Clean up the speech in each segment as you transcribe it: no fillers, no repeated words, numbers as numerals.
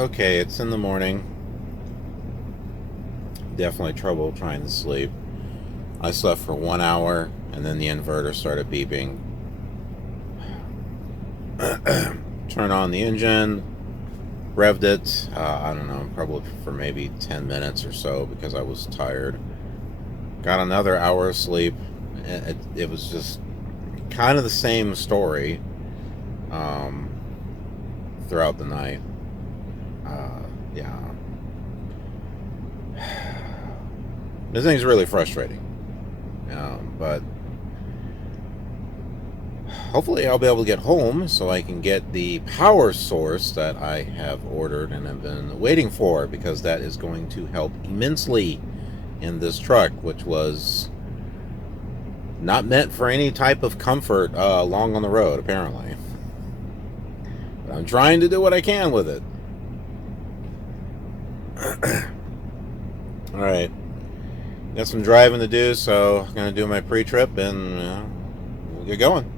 Okay, it's in the morning. Definitely trouble trying to sleep. I slept for 1 hour, and then the inverter started beeping. Turned on the engine, revved it, I don't know, probably for maybe 10 minutes or so because I was tired. Got another hour of sleep. It was just kind of the same story throughout the night. Yeah. This thing's really frustrating. But hopefully I'll be able to get home so I can get the power source that I have ordered and have been waiting for, because that is going to help immensely in this truck, which was not meant for any type of comfort long on the road, apparently. But I'm trying to do what I can with it. Alright. Got some driving to do, so I'm going to do my pre-trip and we'll get going.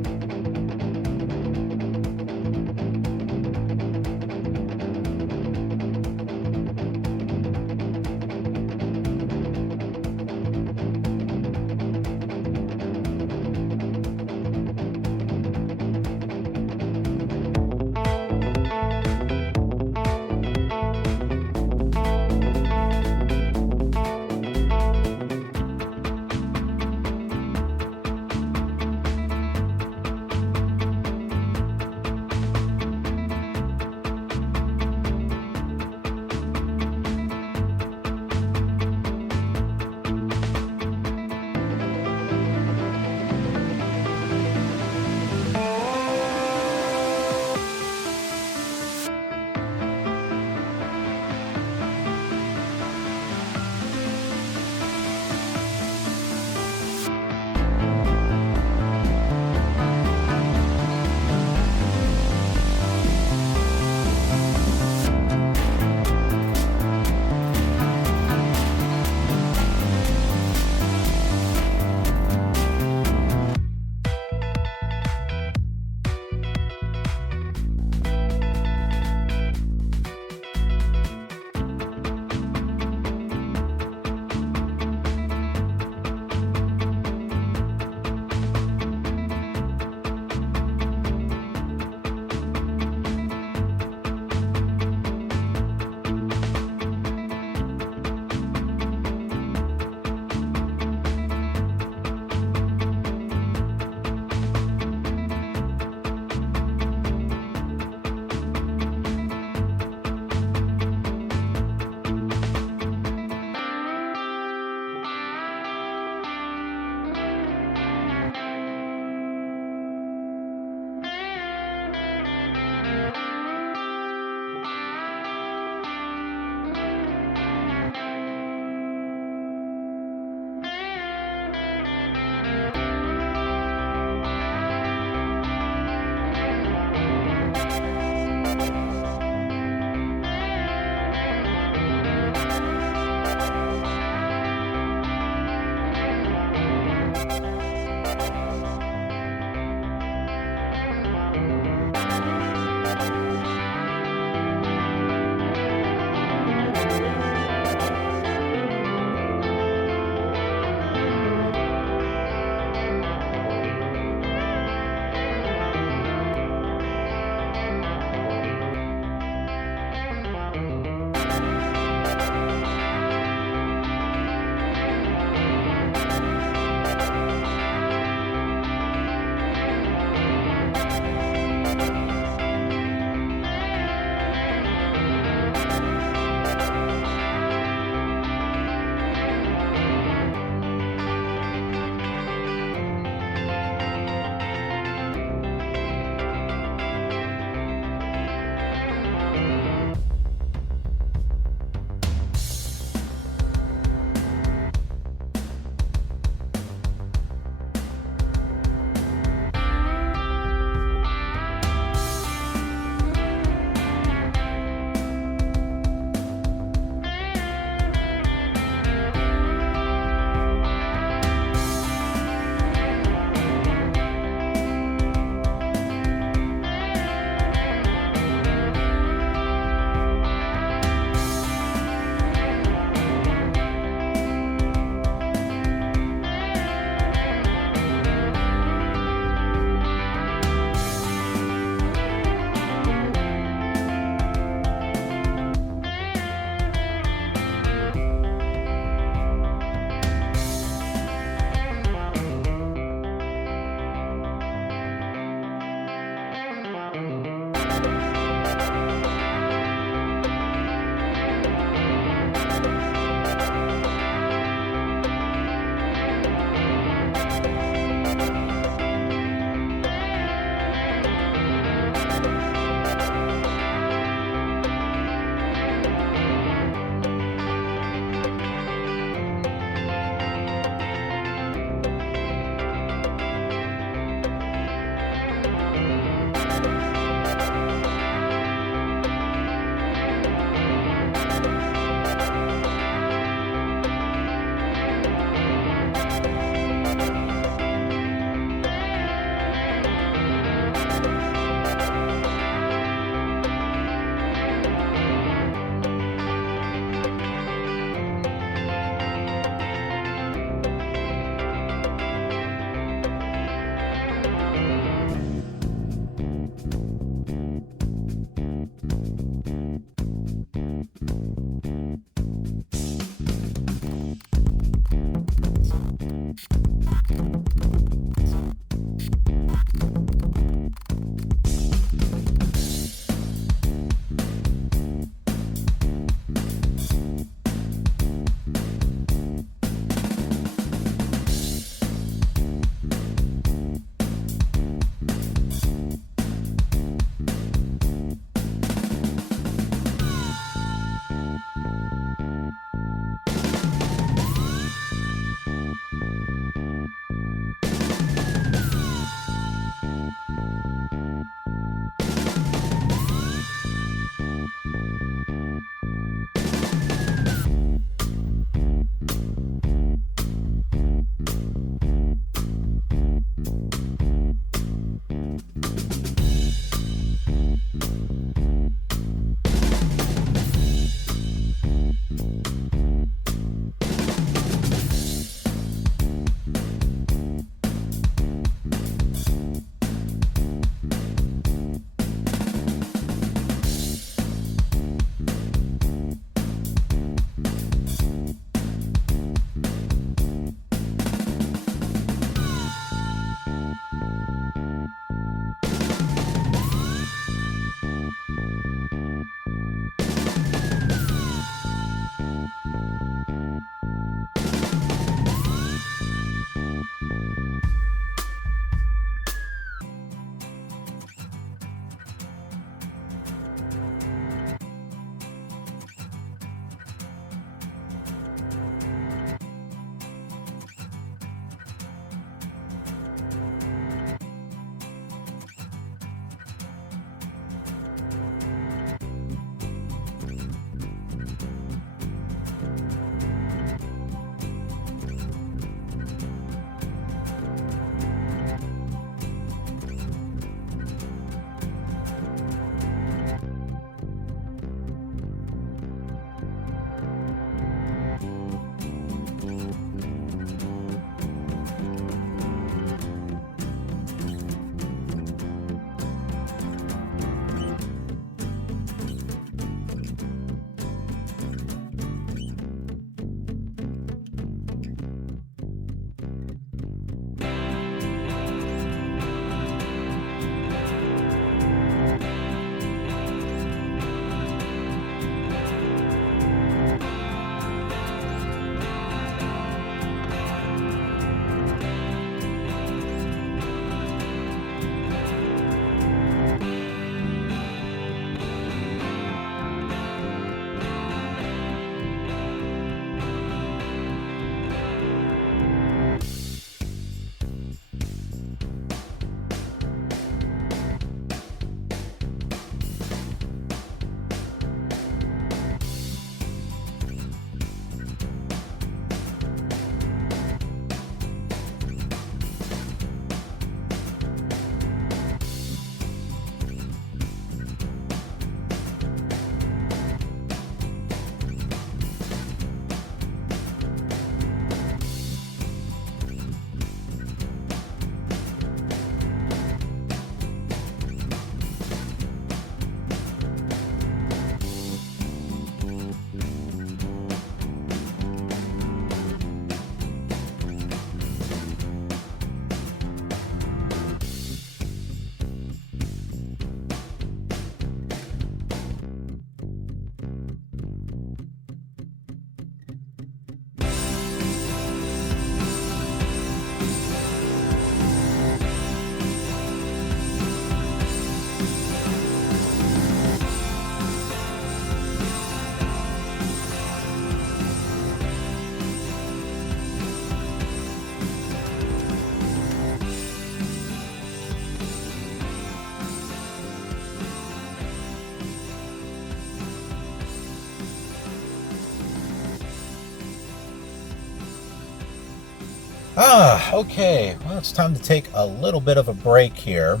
Okay. Well, it's time to take a little bit of a break here.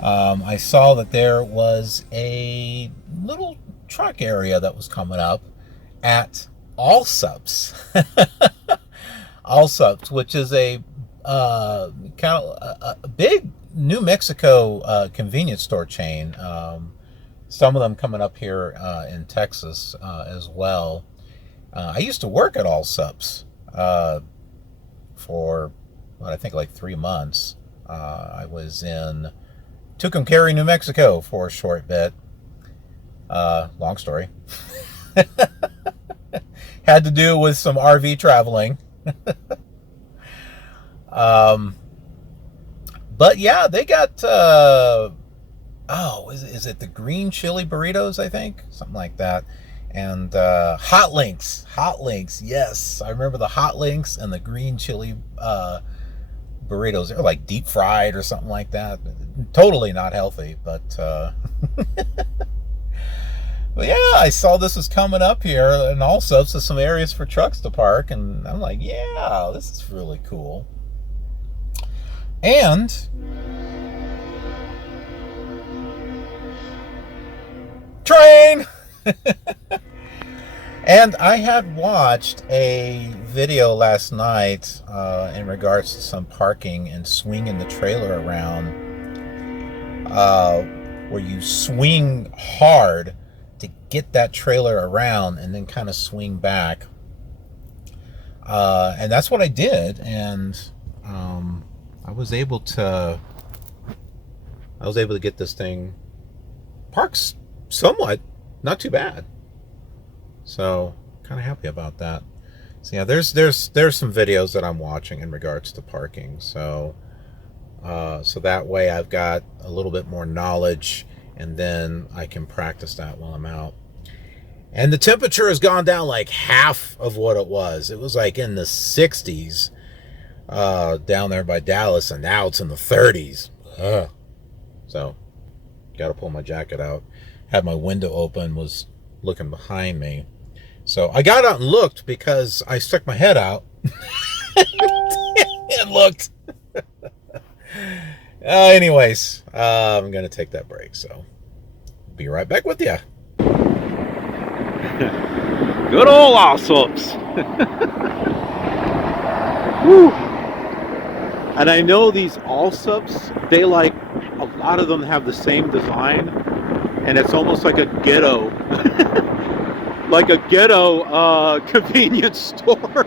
I saw that there was a little truck area that was coming up at Allsups. Allsups, which is a kind of a big New Mexico convenience store chain. Some of them coming up here in Texas as well. I used to work at Allsups for, I think like 3 months. I was in Tucumcari, New Mexico for a short bit. Long story. Had to do with some RV traveling. But yeah, they got, is it the green chili burritos, I think? Something like that. And hot links. Yes, I remember the hot links and the green chili burritos. They were like deep fried or something like that. Totally not healthy, but but yeah, I saw this was coming up here, and also so some areas for trucks to park, and I'm like, yeah, this is really cool. And train. And I had watched a video last night in regards to some parking and swinging the trailer around, where you swing hard to get that trailer around and then kind of swing back. And that's what I did, and I was able to get this thing parked somewhat, not too bad. So kind of happy about that. So yeah, there's some videos that I'm watching in regards to parking. So so that way I've got a little bit more knowledge, and then I can practice that while I'm out. And the temperature has gone down like half of what it was. It was like in the 60s down there by Dallas, and now it's in the 30s. So got to pull my jacket out. Had my window open, was looking behind me. So I got out and looked because I stuck my head out and looked. Anyways, I'm going to take that break. So be right back with you. Good old Allsups. Woo. And I know these Allsups, they like, a lot of them have the same design, and it's almost like a ghetto. Like a ghetto convenience store.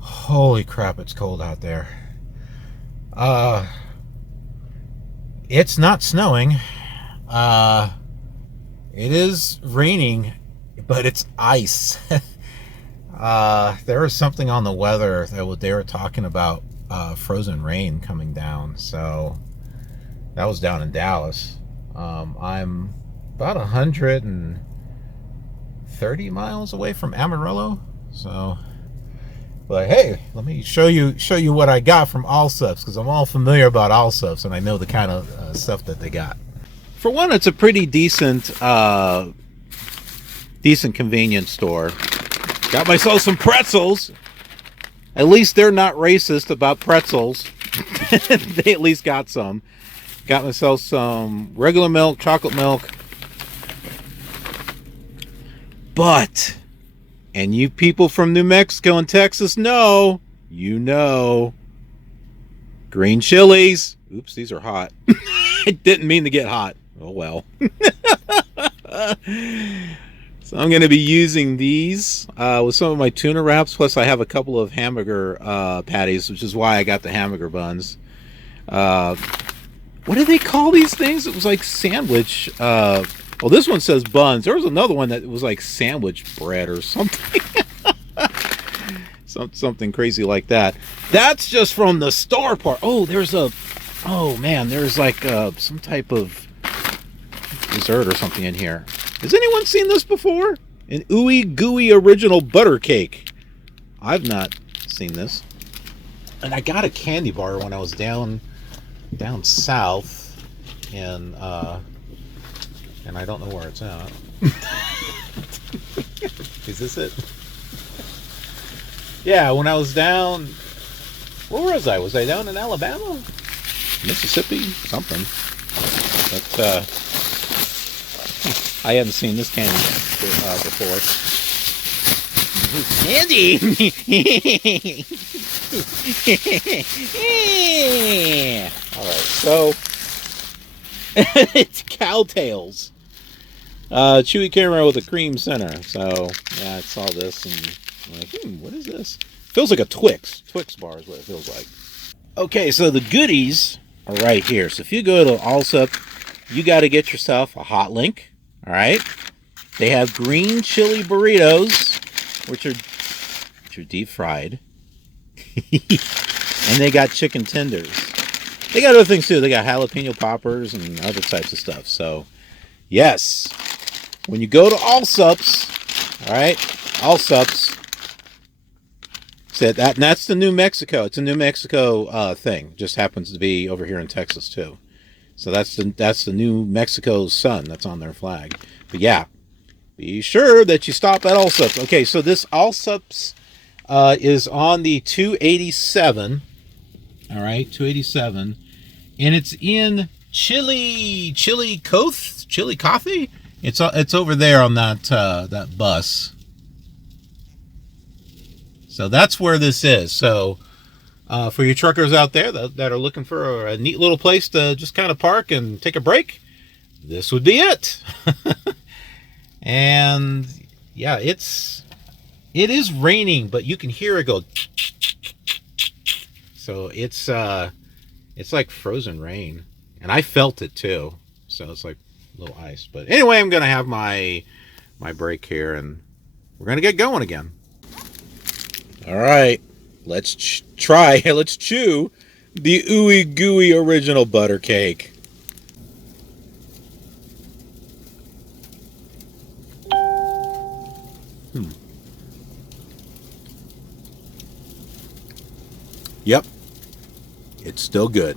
Holy crap, it's cold out there. It's not snowing. It is raining, but it's ice. There was something on the weather that they were talking about frozen rain coming down. So that was down in Dallas. I'm about 130 miles away from Amarillo. So, but hey, let me show you what I got from Allsups, because I'm all familiar about Allsups and I know the kind of stuff that they got. For one, it's a pretty decent convenience store. Got myself some pretzels. At least they're not racist about pretzels. They at least got some. Got myself some regular milk, chocolate milk. But, and you people from New Mexico and Texas know, green chilies. Oops, these are hot. I didn't mean to get hot. Oh well. So I'm going to be using these with some of my tuna wraps. Plus I have a couple of hamburger patties, which is why I got the hamburger buns. What do they call these things? It was like sandwich. Well, this one says buns. There was another one that was like sandwich bread or something. Something crazy like that. That's just from the store part. Oh, there's like some type of dessert or something in here. Has anyone seen this before? An ooey gooey original butter cake. I've not seen this. And I got a candy bar when I was down south, and I don't know where it's at. Is this it? Yeah, when I was down, where was I? Was I down in Alabama? Mississippi? Something. But I hadn't seen this candy before. Candy! Alright, so it's Cowtails. Chewy caramel with a cream center. So, yeah, I saw this and I'm like, what is this? Feels like a Twix. Twix bar is what it feels like. Okay, so the goodies are right here. So if you go to Allsups, you got to get yourself a hot link. All right. They have green chili burritos, which are deep fried. And they got chicken tenders. They got other things too. They got jalapeno poppers and other types of stuff. So, yes, when you go to Allsups, all right, Allsups, said that, and that's the New Mexico. It's a New Mexico thing. Just happens to be over here in Texas too. So that's the New Mexico sun that's on their flag. But yeah, be sure that you stop at Allsups. Okay, so this Allsups is on the 287. All right, 287, and it's in Chili Coffee. It's over there on that bus. So that's where this is. So for you truckers out there that are looking for a neat little place to just kind of park and take a break, this would be it. And yeah, it is raining, but you can hear it go. So it's like frozen rain, and I felt it too. So it's like a little ice. But anyway, I'm gonna have my break here, and we're gonna get going again. All right, let's try. Let's chew the ooey gooey original butter cake. Yep, it's still good.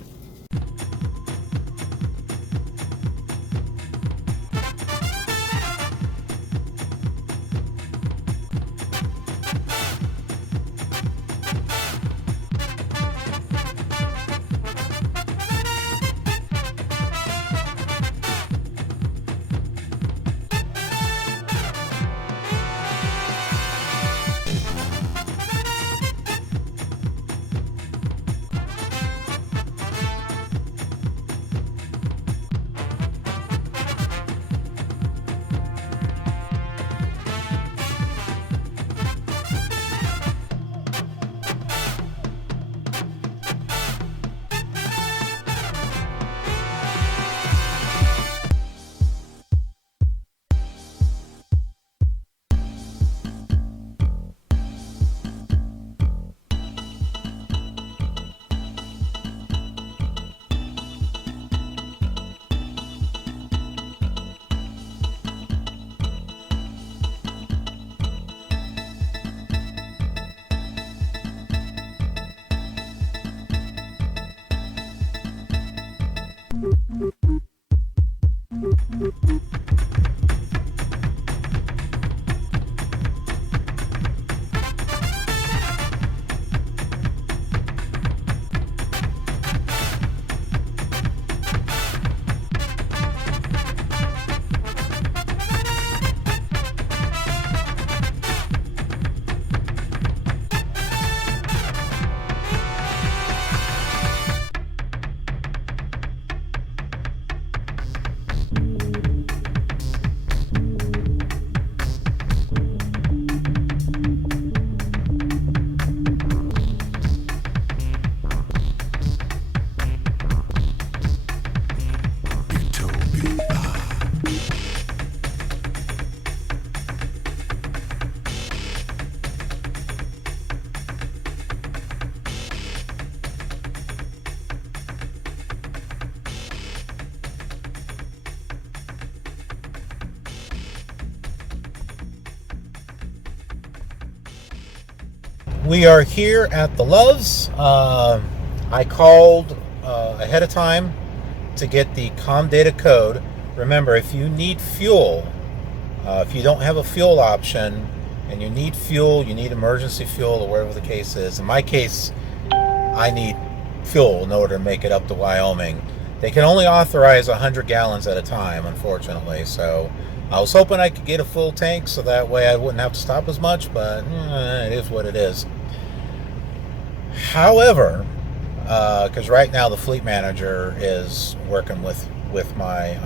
We are here at the Loves. I called ahead of time to get the COM data code. Remember, if you need fuel, if you don't have a fuel option, and you need fuel, you need emergency fuel or whatever the case is. In my case, I need fuel in order to make it up to Wyoming. They can only authorize 100 gallons at a time, unfortunately. So I was hoping I could get a full tank so that way I wouldn't have to stop as much, but it is what it is. However, because right now the fleet manager is working with my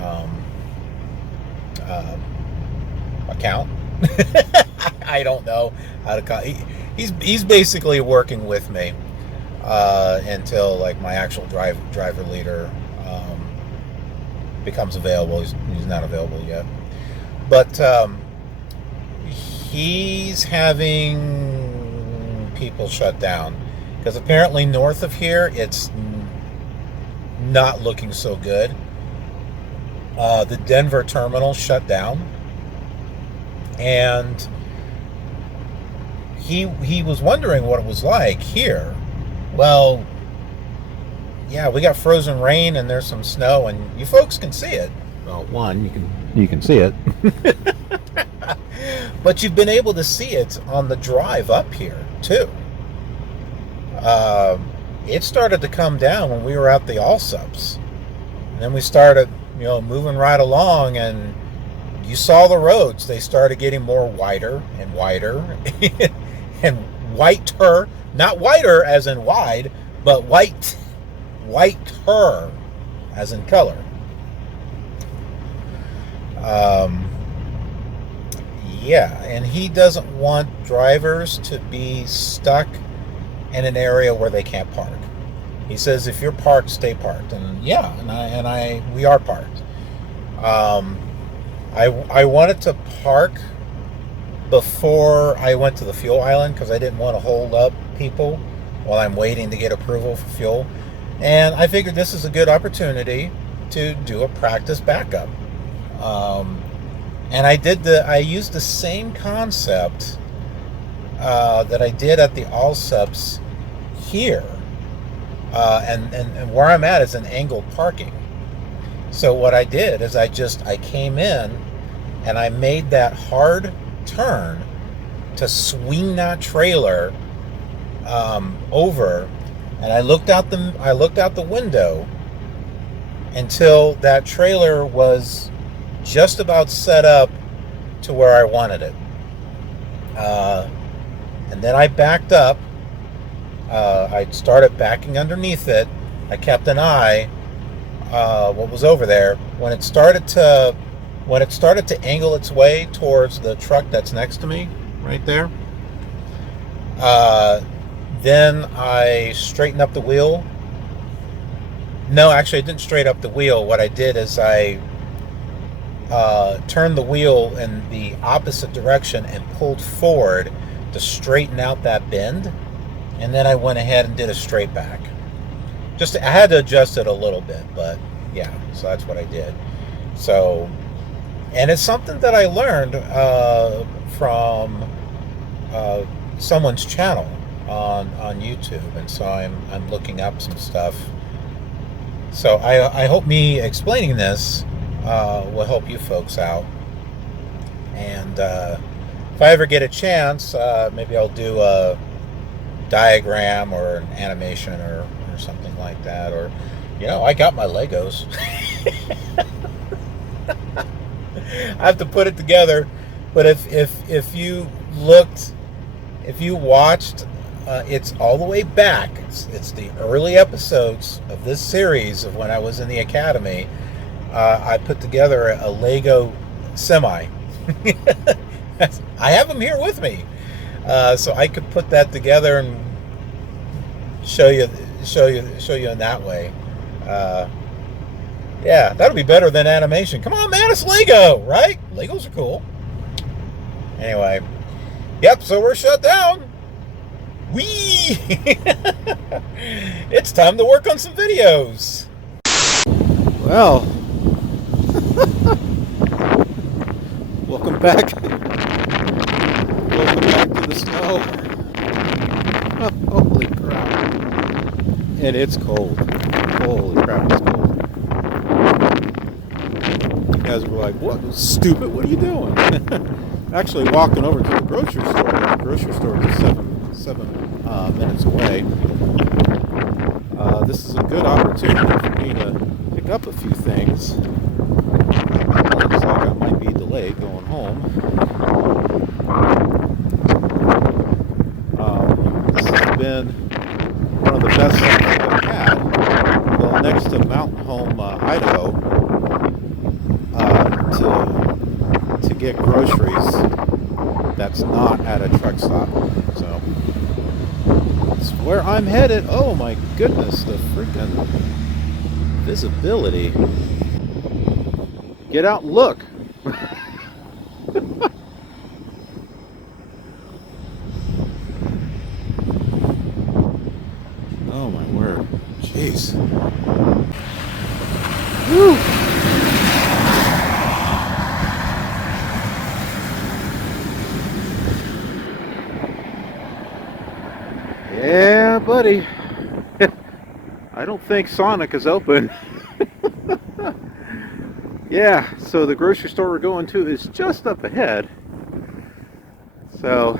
account. I don't know how to call. He's basically working with me until like my actual driver leader becomes available. He's not available yet, but he's having people shut down because apparently north of here it's not looking so good. The Denver terminal shut down, and he was wondering what it was like here. Well, yeah, we got frozen rain and there's some snow, and you folks can see it. Well, one, you can see it, but you've been able to see it on the drive up here too. It started to come down when we were at the Allsups, and then we started, moving right along, and you saw the roads. They started getting more wider and wider, and whiter, not whiter as in wide, but whiter as in color. Yeah, and he doesn't want drivers to be stuck in an area where they can't park. He says, if you're parked, stay parked. And yeah, we are parked. I wanted to park before I went to the fuel island because I didn't want to hold up people while I'm waiting to get approval for fuel. And I figured this is a good opportunity to do a practice backup. And I used the same concept that I did at the Allsups here. And where I'm at is an angled parking. So what I did is I came in and I made that hard turn to swing that trailer over, and I looked out the window until that trailer was just about set up to where I wanted it. And then I backed up. I started backing underneath it. I kept an eye what was over there. When it started to angle its way towards the truck that's next to me, right there, then I straightened up the wheel. No, actually, I didn't straighten up the wheel. What I did is I turned the wheel in the opposite direction and pulled forward to straighten out that bend, and then I went ahead and did a straight back. I had to adjust it a little bit, but yeah, so that's what I did. So, and it's something that I learned from someone's channel on YouTube, and so I'm looking up some stuff. So I hope me explaining this will help you folks out. And if I ever get a chance, maybe I'll do a diagram or an animation or something like that. Or, I got my Legos. I have to put it together. But if you watched, it's all the way back. It's the early episodes of this series of when I was in the academy. I put together a Lego semi. I have them here with me, so I could put that together and show you in that way. Yeah, that'll be better than animation. Come on, man, it's Lego, right? Legos are cool. Anyway, yep. So we're shut down. It's time to work on some videos. Well, welcome back. Welcome back to the snow. Holy crap. And it's cold. Holy crap, it's cold. You guys were like, what? Stupid, what are you doing? Actually walking over to the grocery store. The grocery store is 7 minutes away. This is a good opportunity for me to pick up a few things. Looks like I might be delayed going home. This has been one of the best things I've had. Well, next to Mountain Home, Idaho, to get groceries that's not at a truck stop. So that's where I'm headed. Oh my goodness, the freaking visibility. Get out and look. Oh my word. Jeez. Woo. Yeah, buddy. I don't think Sonic is open. Yeah, so the grocery store we're going to is just up ahead. So,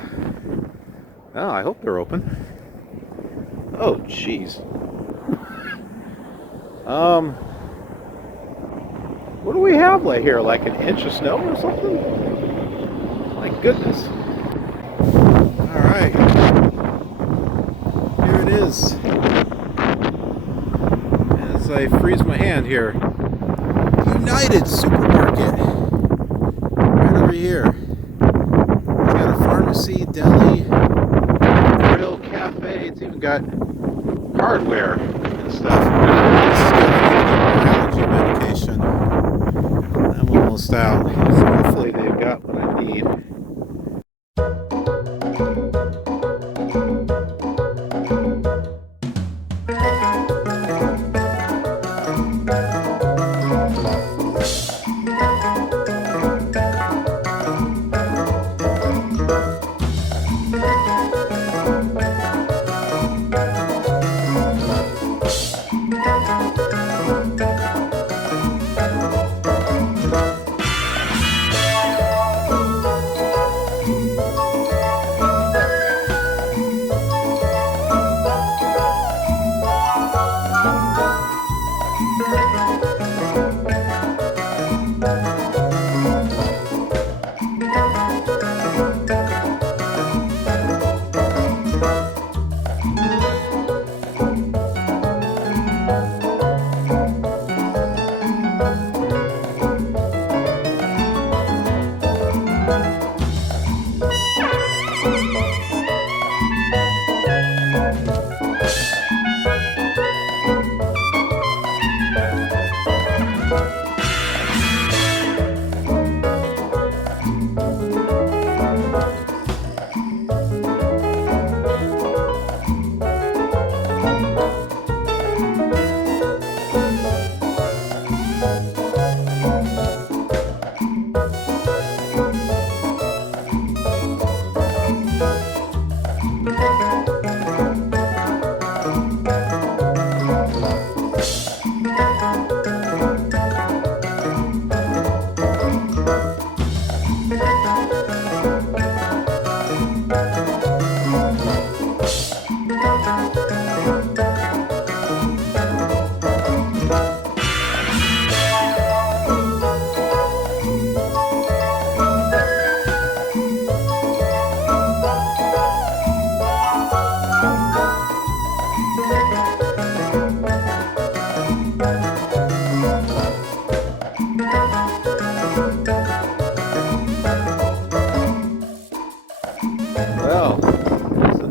oh, I hope they're open. Oh, jeez. What do we have like here? Like an inch of snow or something? My goodness. All right. Here it is. As I freeze my hand here. United Supermarket. Right over here. It's got a pharmacy, deli, grill, cafe. It's even got hardware and stuff. This is good. I need to get my allergy medication. I'm almost out. So hopefully they've got what I need.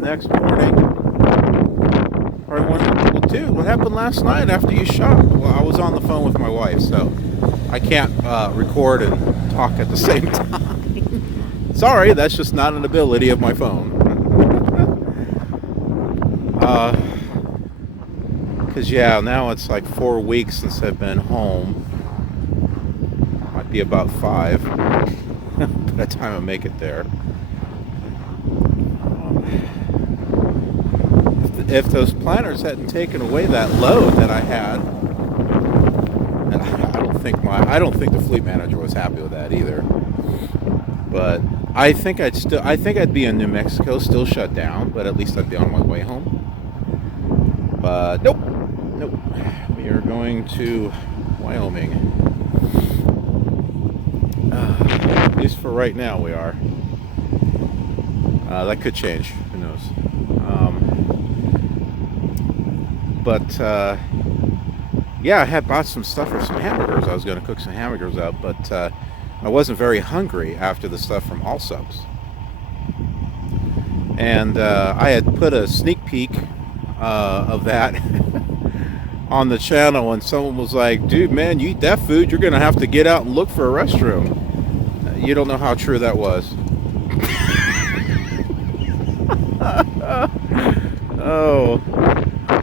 Next morning, or well, dude, what happened last night after you shot? Well, I was on the phone with my wife, so I can't record and talk at the same time. Sorry, that's just not an ability of my phone. Because yeah, now it's like 4 weeks since I've been home. Might be about 5 by the time I make it there. If those planters hadn't taken away that load that I had, and I don't think the fleet manager was happy with that either. But I think I'd be in New Mexico, still shut down, but at least I'd be on my way home. But nope. We are going to Wyoming. At least for right now, we are. That could change. Who knows? Yeah, I had bought some stuff for some hamburgers. I was going to cook some hamburgers up, but I wasn't very hungry after the stuff from Allsups. And I had put a sneak peek of that on the channel, and someone was like, dude, man, you eat that food, you're going to have to get out and look for a restroom. You don't know how true that was. Oh,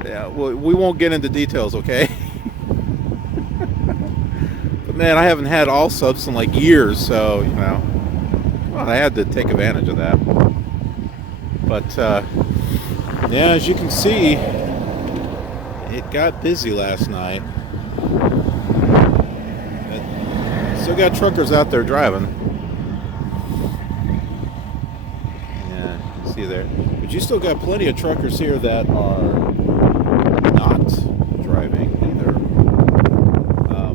yeah, we won't get into details, okay? But man, I haven't had Allsups in like years, so, you know, well, I had to take advantage of that. But, yeah, as you can see, it got busy last night. But still got truckers out there driving. Yeah, you see there. But you still got plenty of truckers here that are not driving either.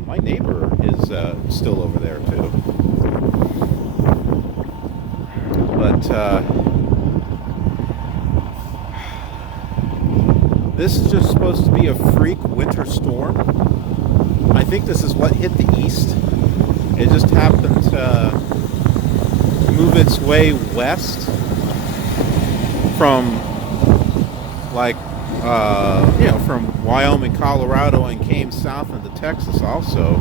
My neighbor is still over there too. But this is just supposed to be a freak winter storm. I think this is what hit the east. It just happened to move its way west from like from Wyoming, Colorado, and came south into Texas also.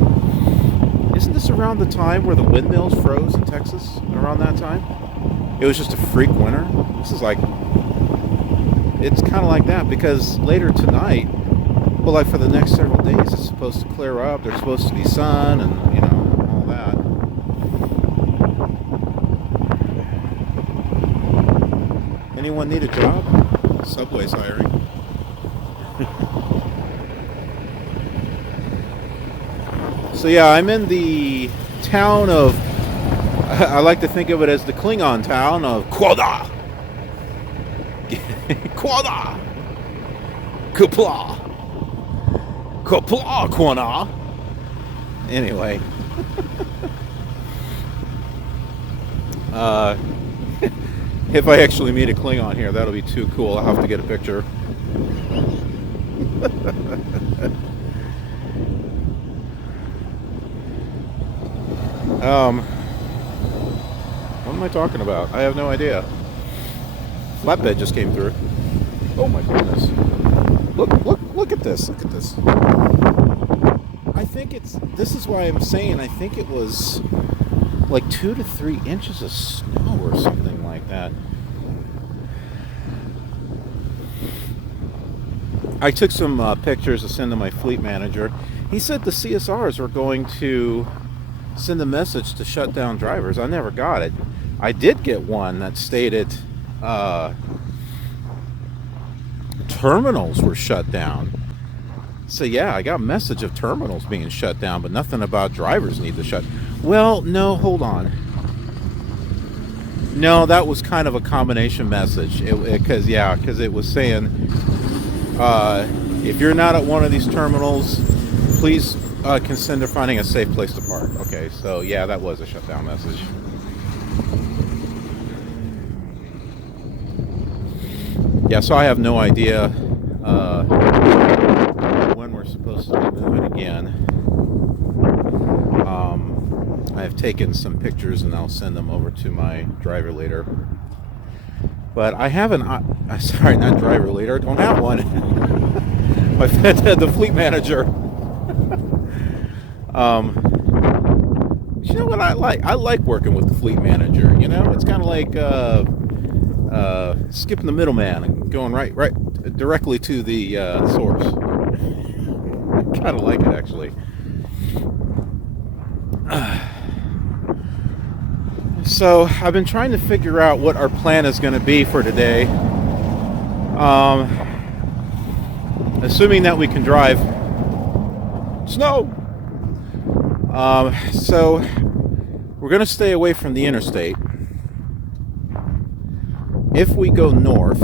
Isn't this around the time where the windmills froze in Texas? Around that time? It was just a freak winter. This is like, it's kind of like that, because later tonight, well, like for the next several days, it's supposed to clear up. There's supposed to be sun and, you know, all that. Anyone need a job? Subway's hiring. So yeah, I'm in the town of, I like to think of it as the Klingon town of Quanah. Quanah. Kapla. Kapla, Quanah. Anyway. If I actually meet a Klingon here, that'll be too cool. I'll have to get a picture. What am I talking about? I have no idea. Flatbed just came through. Oh my goodness. Look at this. Look at this. I think this is why I'm saying I think it was like 2 to 3 inches of snow or something like that. I took some pictures to send to my fleet manager. He said the CSRs were going to send a message to shut down drivers. I never got it. I did get one that stated terminals were shut down. So yeah, I got a message of terminals being shut down, but nothing about drivers need to shut. Well, no, hold on. No, that was kind of a combination message. Because it was saying, if you're not at one of these terminals, please consider finding a safe place to park. Okay, so yeah, that was a shutdown message. Yeah, so I have no idea when we're supposed to be moving again. I've taken some pictures and I'll send them over to my driver leader. But I have sorry, not driver leader, I don't have one. The fleet manager. You know what I like? I like working with the fleet manager. You know, it's kind of like skipping the middleman and going right directly to the source. I kind of like it, actually. So I've been trying to figure out what our plan is going to be for today. Assuming that we can drive. Snow! So we're going to stay away from the interstate. If we go north,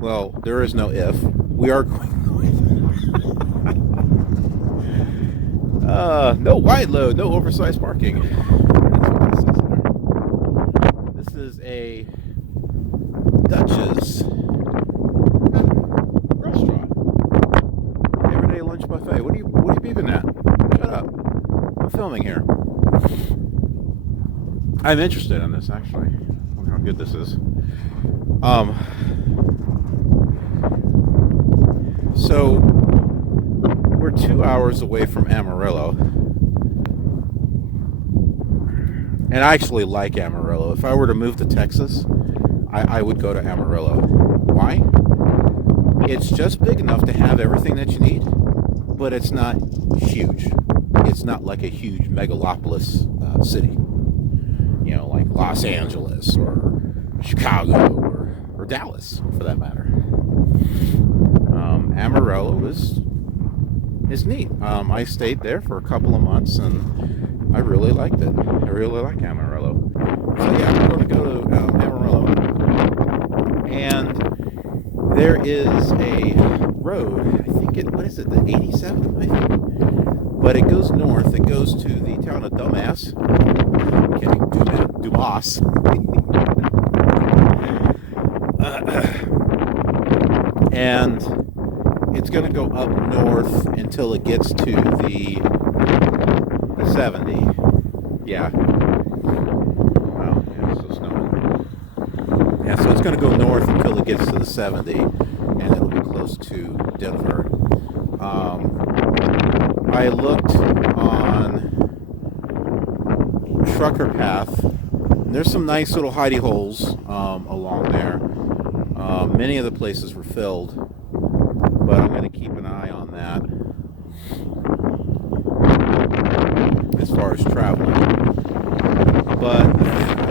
well, there is no if. We are going north. No wide load, no oversized parking. That's what this is there. This is a Dutch's restaurant. Everyday lunch buffet. What are you beeping at? Shut up. I'm filming here. I'm interested in this, actually. Look how good this is. So we're 2 hours away from Amarillo, and I actually like Amarillo. If I were to move to Texas, I would go to Amarillo. Why? It's just big enough to have everything that you need, but it's not huge. It's not like a huge megalopolis city, you know, like Los Angeles or Chicago or Dallas, for that matter. Amarillo is neat. I stayed there for a couple of months, and I really liked it. I really like Amarillo. So yeah, we're going to go to Amarillo, and there is a road. I think what is it? The 87, I think. But it goes north. It goes to the town of Dumas. I'm kidding, Dumas. And it's going to go up north until it gets to the 70. Yeah. Wow, yeah, it's still snowing. Yeah, so it's going to go north until it gets to the 70, and it'll be close to Denver. I looked on Trucker Path, and there's some nice little hidey holes along there. Many of the places were filled, but I'm going to keep an eye on that as far as traveling. But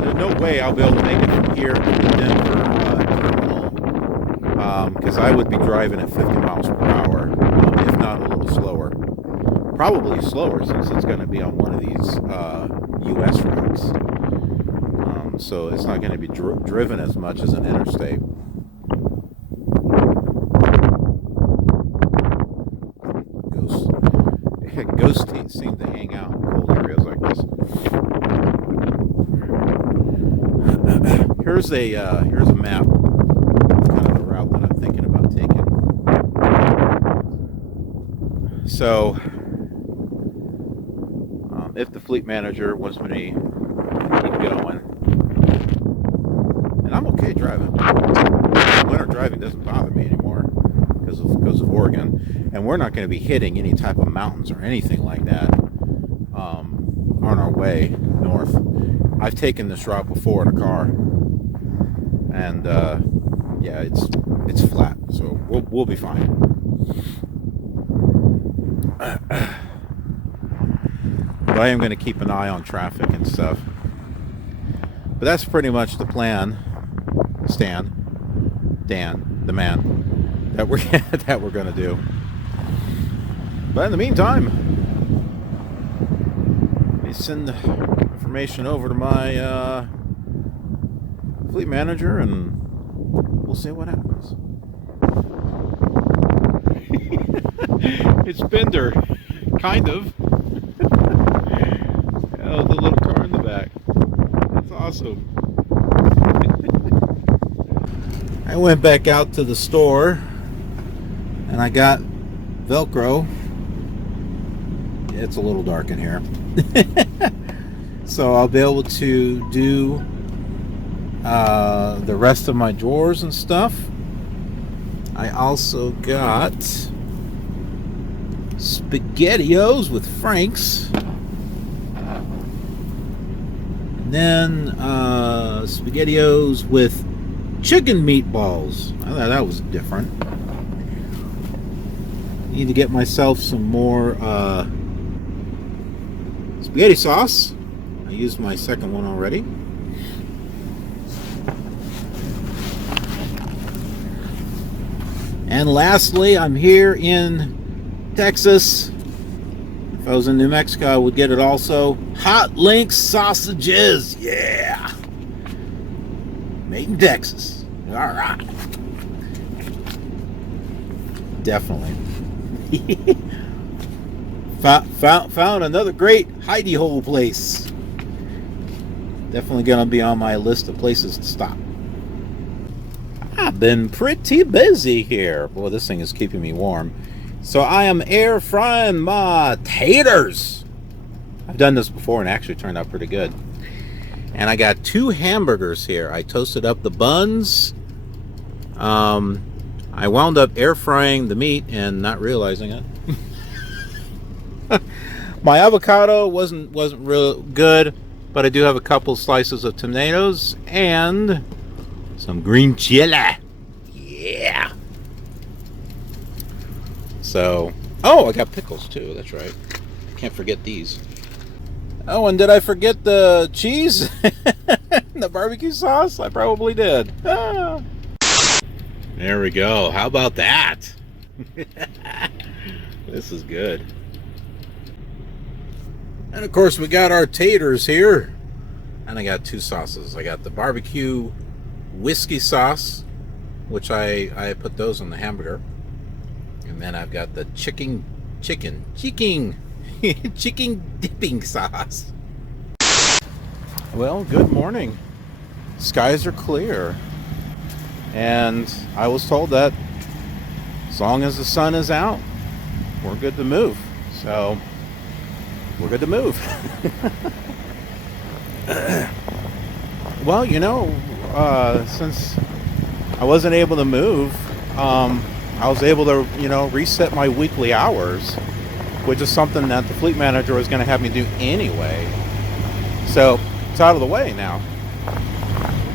there's no way I'll be able to make it from here to the Denver terminal, because I would be driving at 50 miles per hour, if not a little slower. Probably slower, since it's going to be on one of these U.S. routes. So it's not going to be driven as much as an interstate. Ghosts seem to hang out in cold areas like this. Here's a map, kind of the route that I'm thinking about taking. So, if the fleet manager wants me to keep going, and I'm okay driving. Winter driving doesn't bother me anymore because of Oregon, and we're not going to be hitting any type of mountains or anything like that on our way north. I've taken this route before in a car, and yeah, it's flat, so we'll be fine. But I am going to keep an eye on traffic and stuff. But that's pretty much the plan, Dan, the man, that we're going to do. But in the meantime, let me send the information over to my fleet manager, and we'll see what happens. It's Bender, kind of. Oh, the little car in the back. That's awesome. I went back out to the store, and I got Velcro. It's a little dark in here. So I'll be able to do the rest of my drawers and stuff. I also got SpaghettiOs with Frank's. And then SpaghettiOs with chicken meatballs. I thought that was different. Need to get myself some more spaghetti sauce. I used my second one already. And lastly, I'm here in Texas. If I was in New Mexico, I would get it also. Hot Link sausages, yeah! Made in Texas. All right. Definitely. Found another great hidey hole place. Definitely gonna be on my list of places to stop. I've been pretty busy here. Boy, this thing is keeping me warm. So I am air frying my taters. I've done this before and actually turned out pretty good. And I got 2 hamburgers here. I toasted up the buns. I wound up air frying the meat and not realizing it. My avocado wasn't real good, but I do have a couple slices of tomatoes and some green chili. Yeah. So, oh, I got pickles too. That's right. Can't forget these. Oh, and did I forget the cheese? The barbecue sauce? I probably did. Ah. There we go. How about that? This is good. And of course we got our taters here. And I got 2 sauces. I got the barbecue whiskey sauce, which I put those on the hamburger. And then I've got the chicken dipping sauce. Well, good morning. Skies are clear. And I was told that as long as the sun is out, we're good to move. So we're good to move. Well, you know, since I wasn't able to move, I was able to, you know, reset my weekly hours, which is something that the fleet manager was going to have me do anyway. So it's out of the way now.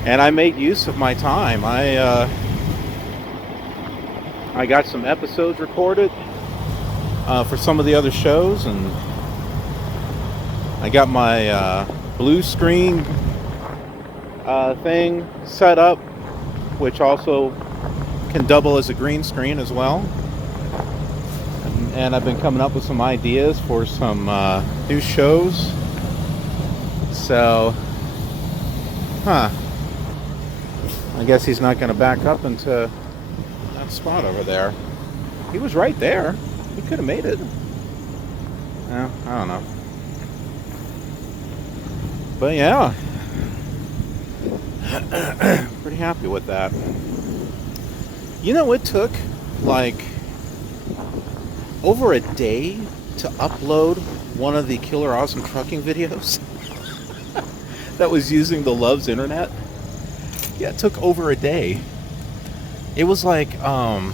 And I made use of my time. I got some episodes recorded for some of the other shows, and I got my blue screen thing set up, which also can double as a green screen as well. And I've been coming up with some ideas for some new shows. So, I guess he's not going to back up into that spot over there. He was right there. He could have made it. Yeah, I don't know. But yeah, pretty happy with that. You know, it took like over a day to upload one of the Killer Awesome Trucking videos that was using the Love's internet. Yeah, it took over a day. It was like, I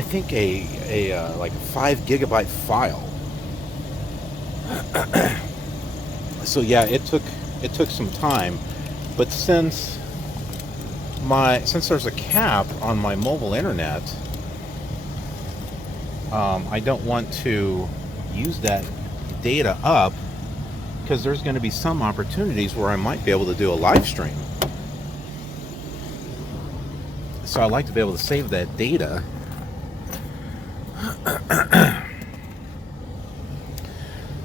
think a like 5 gigabyte file. So yeah, it took some time, but since there's a cap on my mobile internet, I don't want to use that data up, because there's going to be some opportunities where I might be able to do a live stream. So I like to be able to save that data.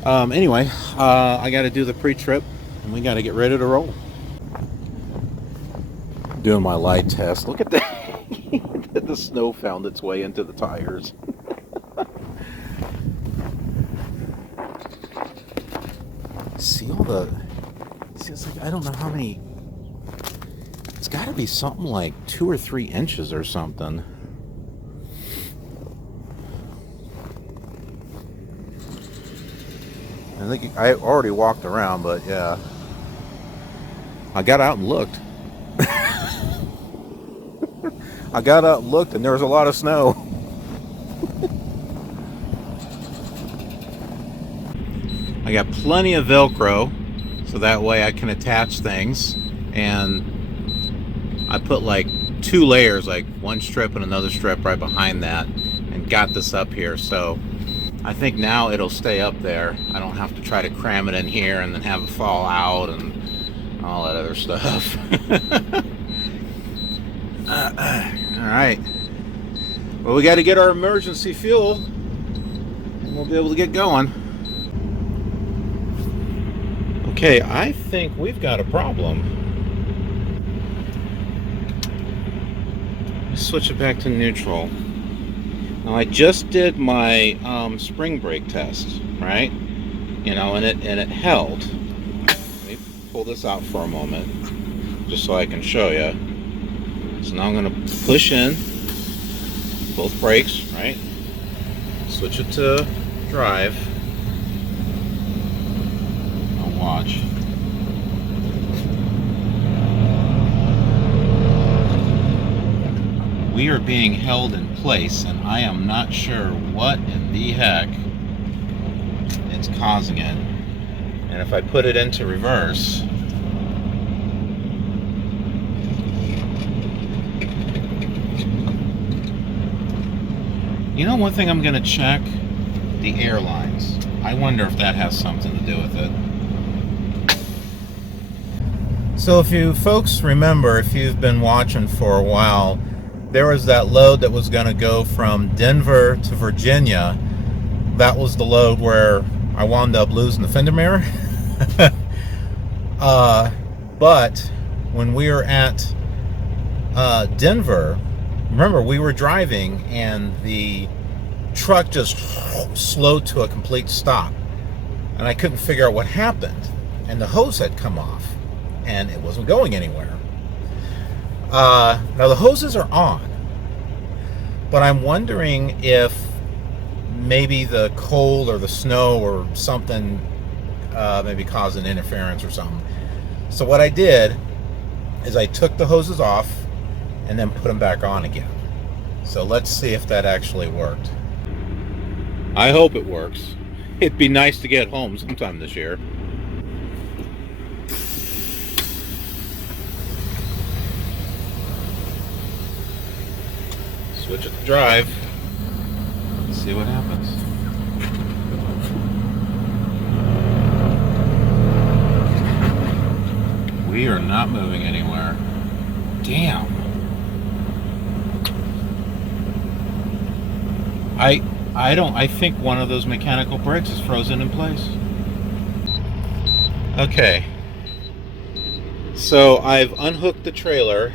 Anyway, I got to do the pre-trip, and we got to get ready to roll. Doing my light test. Look at that. The snow found its way into the tires. See all the... See, it's like, I don't know how many... It's got to be something like 2 or 3 inches or something. I think I already walked around, but yeah. I got out and looked. I got out and looked, and there was a lot of snow. I got plenty of Velcro, so that way I can attach things. And I put like 2 layers, like one strip and another strip right behind that, and got this up here. So I think now it'll stay up there. I don't have to try to cram it in here and then have it fall out and all that other stuff. Alright. Well, we got to get our emergency fuel, and we'll be able to get going. Okay, I think we've got a problem. switch it back to neutral. Now I just did my spring brake test, right? You know, and it held. Let me pull this out for a moment, just so I can show you. So now I'm going to push in both brakes, right? Switch it to drive. Now watch. We are being held in place, and I am not sure what in the heck it's causing it. And if I put it into reverse, you know, one thing I'm going to check, the airlines. I wonder if that has something to do with it. So if you folks remember, if you've been watching for a while, there was that load that was going to go from Denver to Virginia. That was the load where I wound up losing the fender mirror. But when we were at Denver, remember, we were driving and the truck just slowed to a complete stop. And I couldn't figure out what happened. And the hose had come off and it wasn't going anywhere. Now the hoses are on, but I'm wondering if maybe the cold or the snow or something maybe caused an interference or something. So what I did is I took the hoses off and then put them back on again. So let's see if that actually worked. I hope it works. It'd be nice to get home sometime this year. Switch it to drive. Let's see what happens. We are not moving anywhere. Damn. I think one of those mechanical brakes is frozen in place. Okay. So I've unhooked the trailer.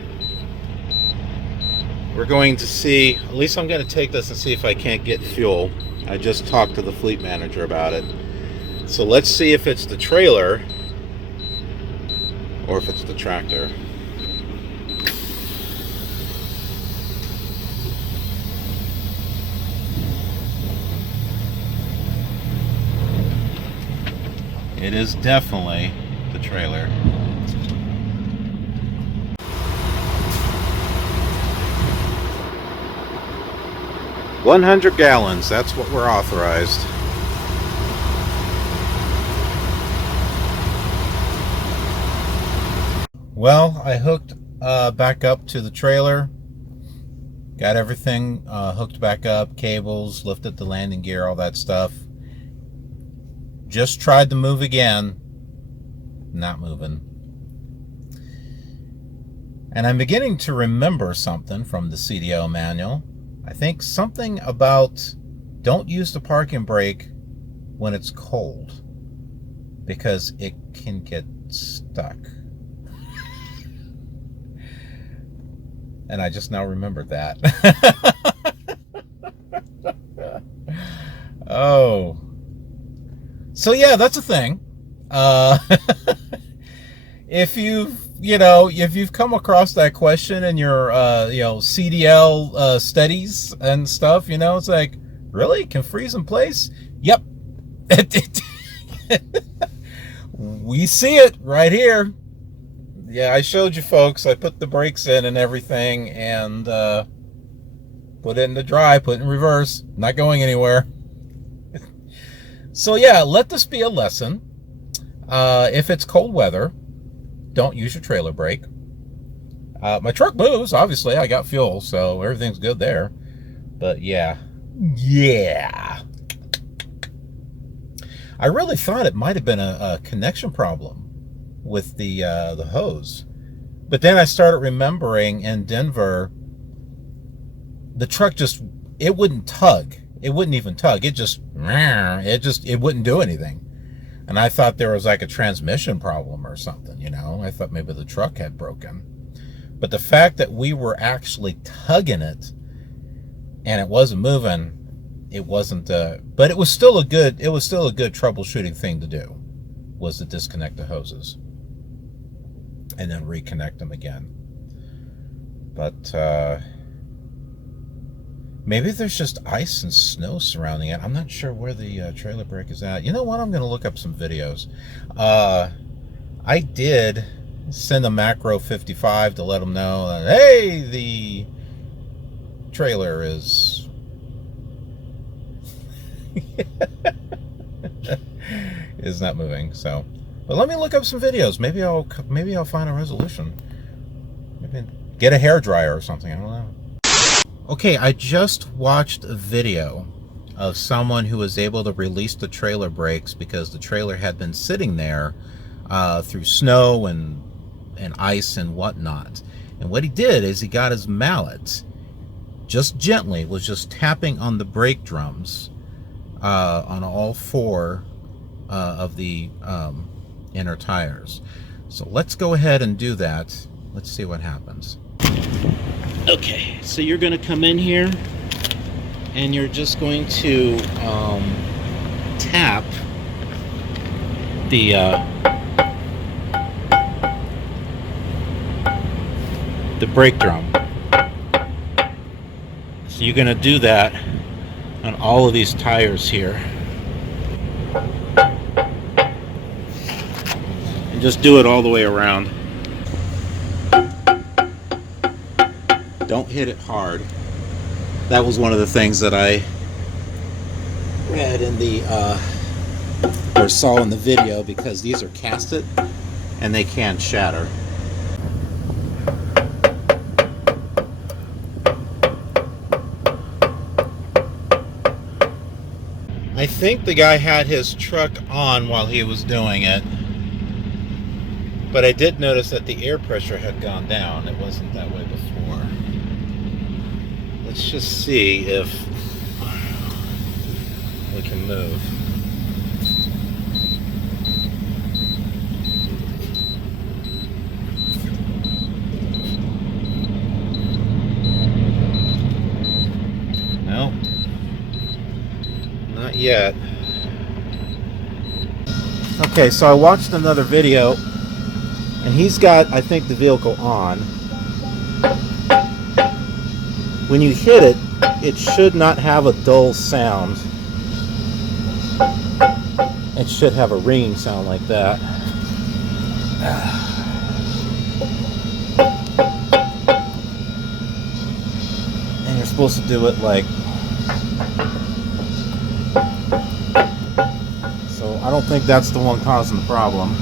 We're going to see, at least I'm going to take this and see if I can't get fuel. I just talked to the fleet manager about it. So let's see if it's the trailer or if it's the tractor. It is definitely the trailer. 100 gallons, that's what we're authorized. Well, I hooked back up to the trailer. Got everything hooked back up, cables, lifted the landing gear, all that stuff. Just tried to move again. Not moving. And I'm beginning to remember something from the CDL manual. I think something about don't use the parking brake when it's cold because it can get stuck. And I just now remembered that. Oh. So yeah, that's a thing. If you've come across that question in your CDL studies and stuff, it's like, really? Can freeze in place? Yep. We see it right here. Yeah, I showed you folks. I put the brakes in and everything and put it in the drive, put it in reverse, not going anywhere. So yeah, let this be a lesson. If it's cold weather, don't use your trailer brake. My truck moves, obviously. I got fuel, so everything's good there. But yeah. I really thought it might have been a connection problem with the hose. But then I started remembering in Denver, the truck it wouldn't tug. It wouldn't even tug. It wouldn't do anything. And I thought there was like a transmission problem or something, I thought maybe the truck had broken. But the fact that we were actually tugging it and it wasn't moving, it wasn't, but it was still a good troubleshooting thing to do, was to disconnect the hoses and then reconnect them again. But maybe there's just ice and snow surrounding it. I'm not sure where the trailer brake is at. You know what? I'm going to look up some videos. I did send a macro 55 to let them know that, hey, the trailer is is not moving. So, but let me look up some videos. Maybe I'll find a resolution. Maybe get a hairdryer or something. I don't know. Okay, I just watched a video of someone who was able to release the trailer brakes because the trailer had been sitting there through snow and ice and whatnot. And what he did is he got his mallet, just gently, was just tapping on the brake drums on all four of the inner tires. So let's go ahead and do that. Let's see what happens. Okay, so you're going to come in here and you're just going to tap the brake drum. So you're going to do that on all of these tires here. And just do it all the way around. Don't hit it hard. That was one of the things that I read in the or saw in the video, because these are casted and they can shatter. I think the guy had his truck on while he was doing it, but I did notice that the air pressure had gone down. It wasn't that way before. Let's just see if we can move. No, not yet. Okay, so I watched another video and he's got, I think, the vehicle on. When you hit it, it should not have a dull sound. It should have a ringing sound like that. And you're supposed to do it like... So I don't think that's the one causing the problem.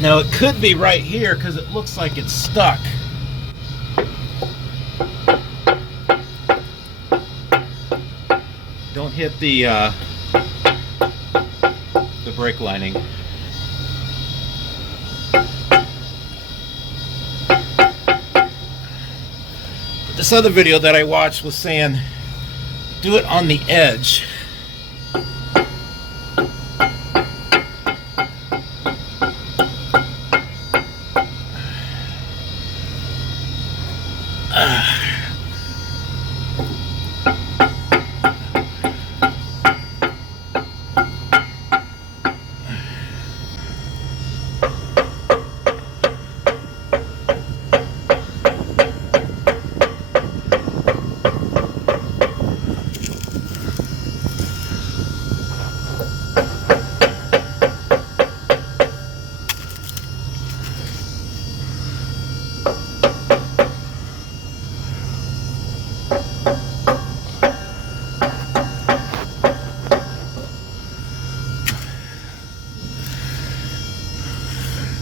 Now it could be right here because it looks like it's stuck. Don't hit the brake lining. But this other video that I watched was saying do it on the edge.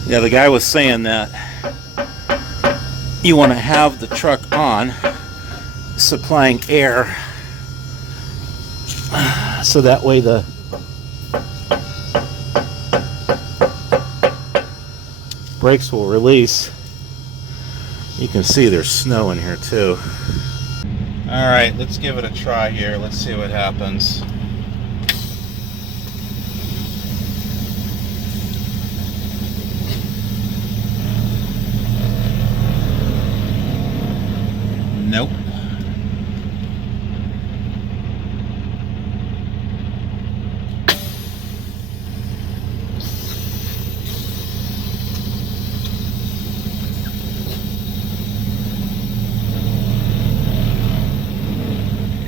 Yeah, the guy was saying that you want to have the truck on, supplying air, so that way the brakes will release. You can see there's snow in here too. All right, let's give it a try here. Let's see what happens.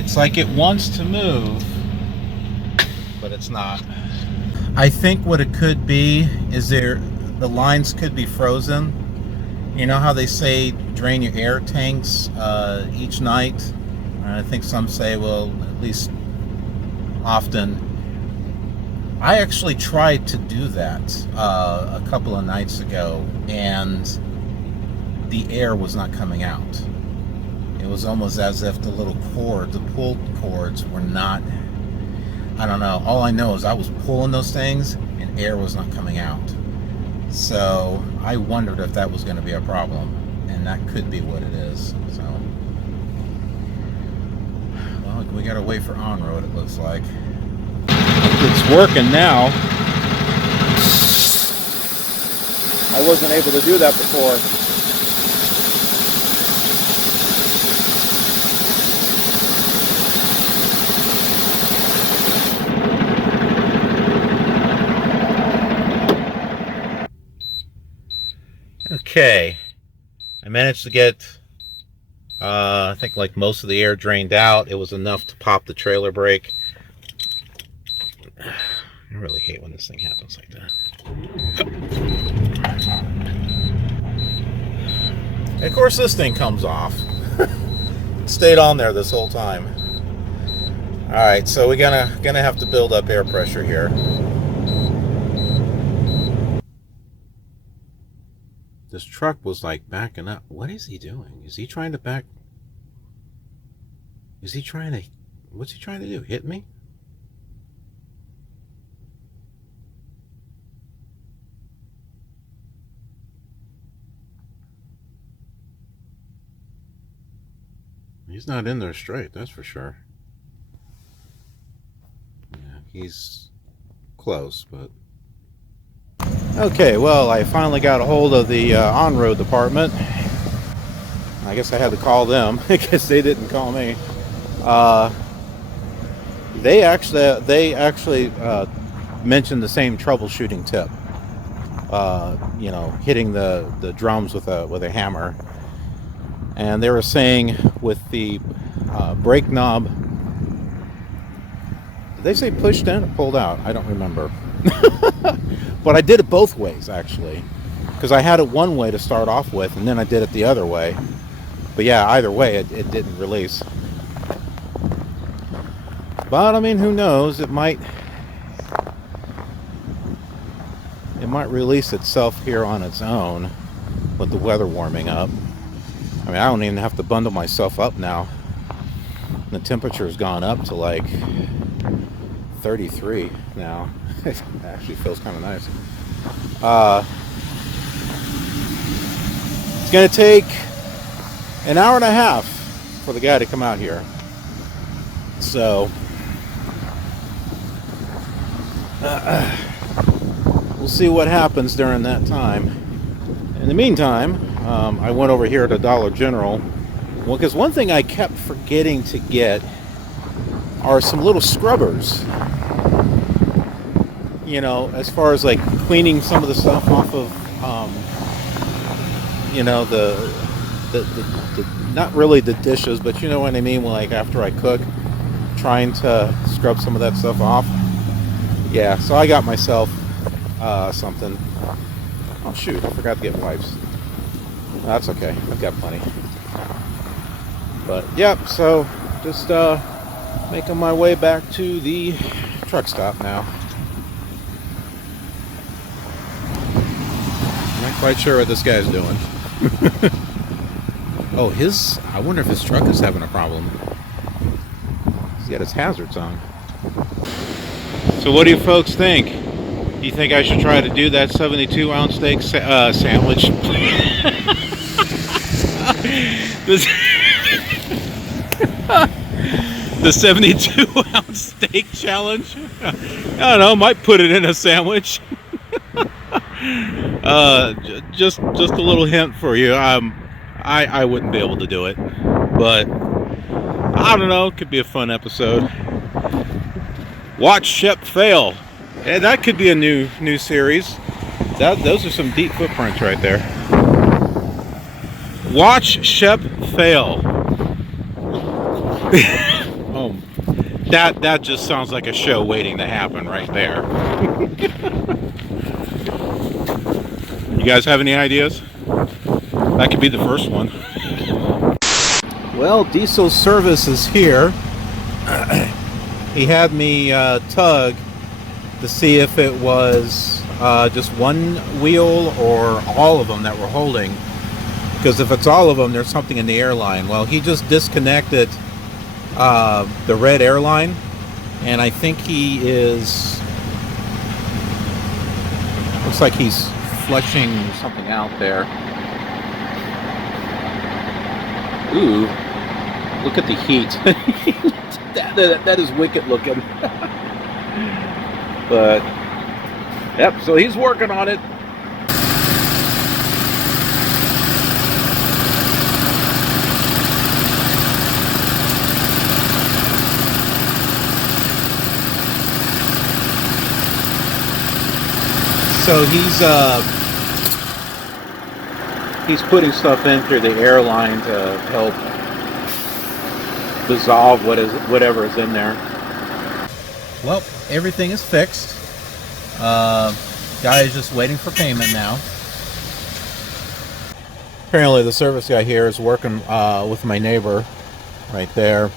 It's like it wants to move, but it's not. I think what it could be is the lines could be frozen. You know how they say drain your air tanks each night? I think some say, well, at least often. I actually tried to do that a couple of nights ago, and the air was not coming out. It was almost as if the little cords, the pull cords, were not, I don't know. All I know is I was pulling those things and air was not coming out. So I wondered if that was going to be a problem, and that could be what it is. So, well, we got to wait for on-road, it looks like. It's working now. I wasn't able to do that before. Okay, I managed to get, I think like most of the air drained out. It was enough to pop the trailer brake. I really hate when this thing happens like that. And of course this thing comes off. Stayed on there this whole time. Alright, so we're gonna have to build up air pressure here. This truck was like backing up. What is he doing? Is he trying to back? Is he trying to... What's he trying to do? Hit me? He's not in there straight, that's for sure. Yeah, he's close, but... Okay, well, I finally got a hold of the on-road department. I guess I had to call them because they didn't call me. They actually mentioned the same troubleshooting tip. You know, hitting the drums with a hammer. And they were saying with the brake knob, did they say pushed in or pulled out? I don't remember. But I did it both ways, actually, because I had it one way to start off with, and then I did it the other way. But yeah, either way, it didn't release. But I mean, who knows? It might release itself here on its own with the weather warming up. I mean, I don't even have to bundle myself up now. The temperature's gone up to like 33 now. It actually feels kind of nice. It's going to take an hour and a half for the guy to come out here. So, we'll see what happens during that time. In the meantime, I went over here to Dollar General. Well, because one thing I kept forgetting to get are some little scrubbers. You know, as far as like cleaning some of the stuff off of, you know, the not really the dishes, but you know what I mean. Like after I cook, trying to scrub some of that stuff off. Yeah, so I got myself something. Oh shoot, I forgot to get wipes. That's okay, I've got plenty. But yep, so just making my way back to the truck stop now. Not quite sure what this guy's doing. Oh, I wonder if his truck is having a problem. He's got his hazards on. So what do you folks think? Do you think I should try to do that 72-ounce steak sandwich? The 72-ounce steak challenge? I don't know, might put it in a sandwich. Just a little hint for you. I wouldn't be able to do it, but I don't know, it could be a fun episode. Watch Shep fail. Yeah, that could be a new series. Those are some deep footprints right there. Watch Shep fail. Oh That just sounds like a show waiting to happen right there. You guys have any ideas? That could be the first one. Well, Diesel Service is here. He had me tug to see if it was just one wheel or all of them that were holding. Because if it's all of them, there's something in the airline. Well, he just disconnected the red airline, and I think he is, looks like he's flushing something out there. Ooh, look at the heat. that is wicked looking. But yep, so he's working on it. So he's putting stuff in through the airline to help dissolve whatever is in there. Well, everything is fixed. Guy is just waiting for payment now. Apparently the service guy here is working with my neighbor right there.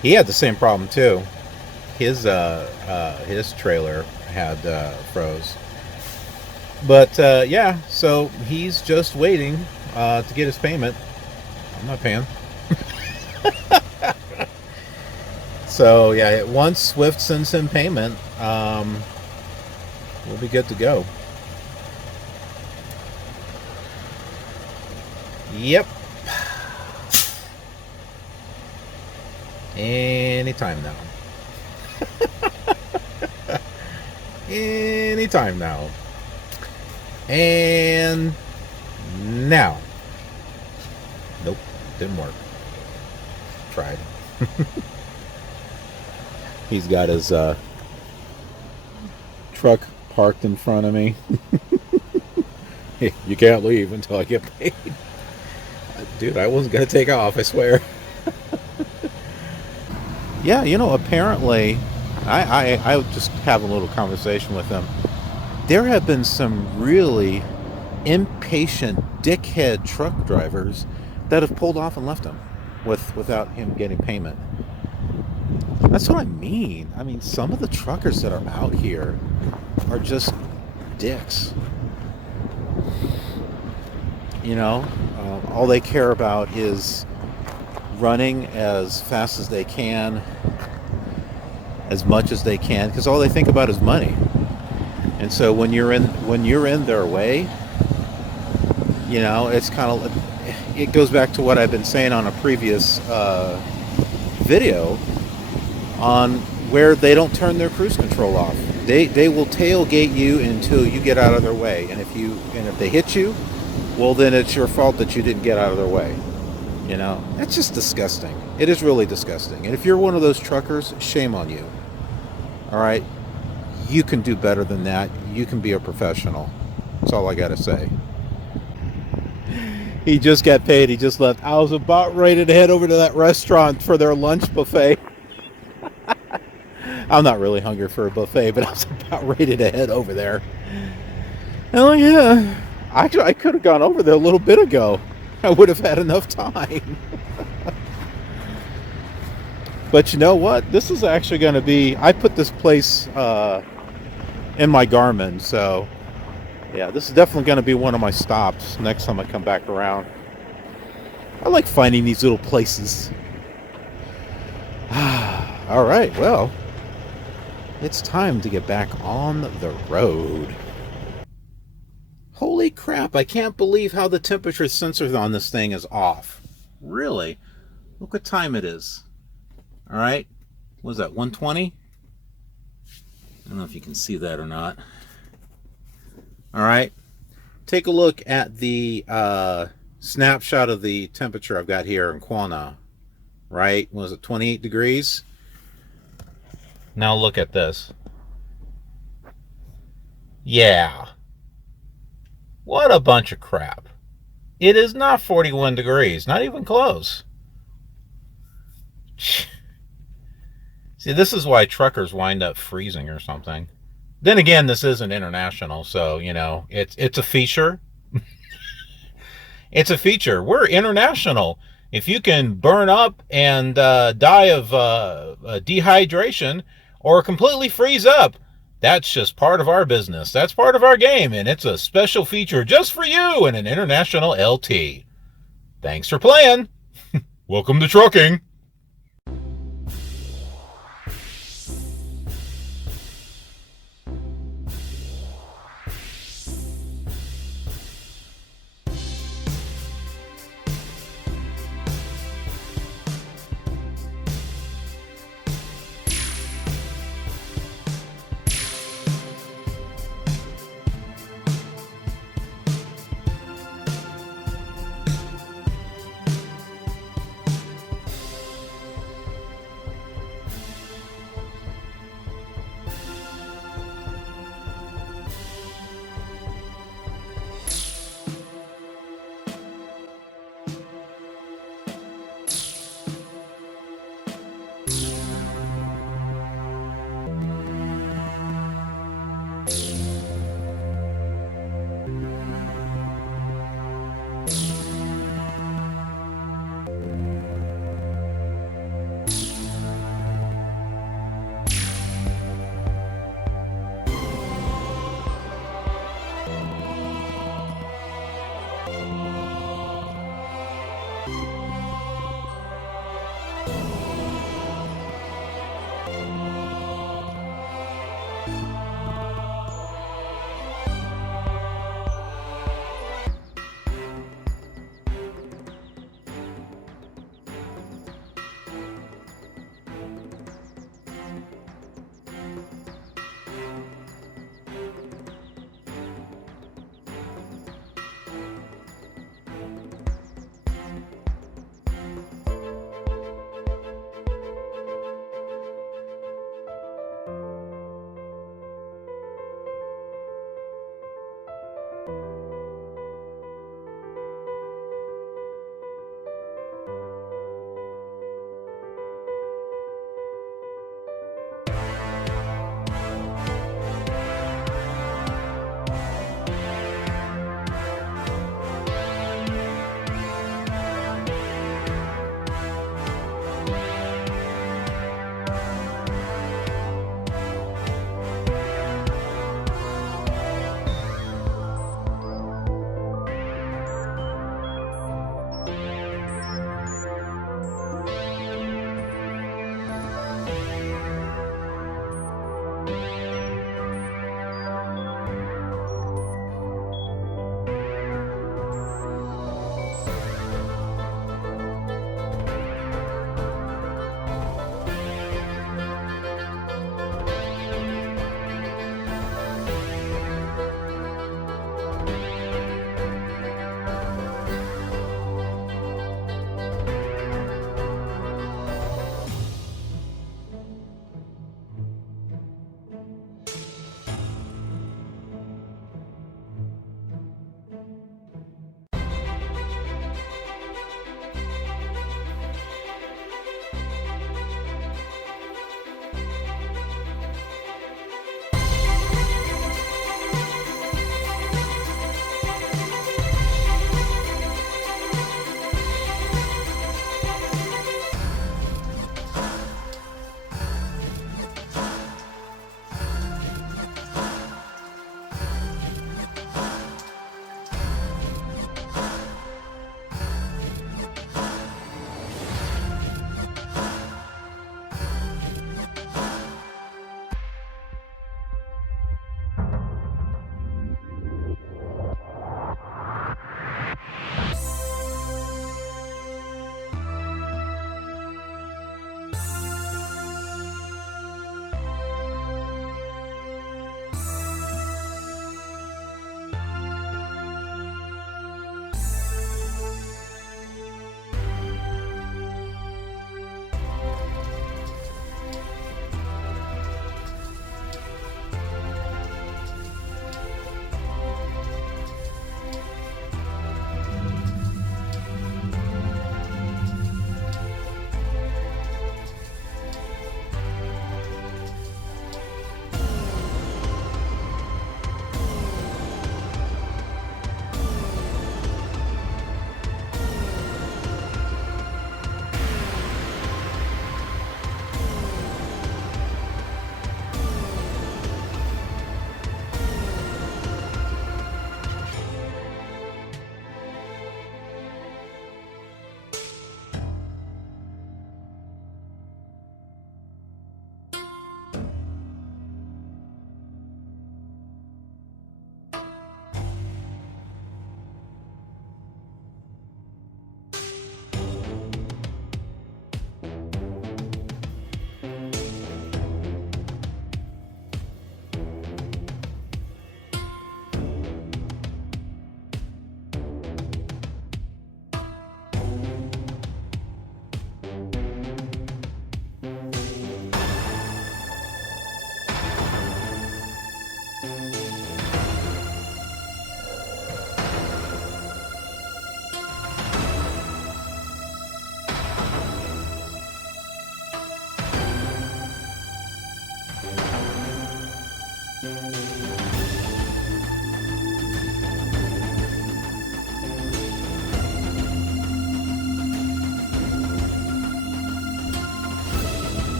He had the same problem too. His trailer had froze. But yeah, so he's just waiting to get his payment. I'm not paying. So yeah, once Swift sends him payment, we'll be good to go. Yep. Anytime now. Anytime now. And now. Nope, didn't work. Tried. He's got his truck parked in front of me. Hey, you can't leave until I get paid. Dude, I wasn't going to take off, I swear. Yeah, you know, apparently, I just have a little conversation with him. There have been some really impatient dickhead truck drivers that have pulled off and left him without him getting payment. That's what I mean. I mean, some of the truckers that are out here are just dicks. You know, all they care about is running as fast as they can, as much as they can, because all they think about is money. And so when you're in their way, you know, it's kind of, it goes back to what I've been saying on a previous video on where they don't turn their cruise control off. They will tailgate you until you get out of their way, and if they hit you, well, then it's your fault that you didn't get out of their way. You know, that's just disgusting. It is really disgusting. And if you're one of those truckers, shame on you. All right, you can do better than that. You can be a professional. That's all I gotta say. He just got paid. He just left. I was about ready to head over to that restaurant for their lunch buffet. I'm not really hungry for a buffet, but I was about ready to head over there. Oh yeah, actually, I could have gone over there a little bit ago. I would have had enough time. But you know what? This is actually going to be, I put this place in my Garmin, so yeah, this is definitely going to be one of my stops next time I come back around. I like finding these little places. All right, well, it's time to get back on the road. Holy crap, I can't believe how the temperature sensor on this thing is off. Really? Look what time it is. All right, what is that, 1:20? I don't know if you can see that or not. All right, take a look at the snapshot of the temperature I've got here in Quanah. Right, was it 28 degrees? Now look at this. Yeah. What a bunch of crap. It is not 41 degrees, not even close. See, this is why truckers wind up freezing or something. Then again, this isn't international, so you know it's a feature. It's a feature. We're international. If you can burn up and die of dehydration or completely freeze up, that's just part of our business. That's part of our game, and it's a special feature just for you in an international LT. Thanks for playing. Welcome to trucking.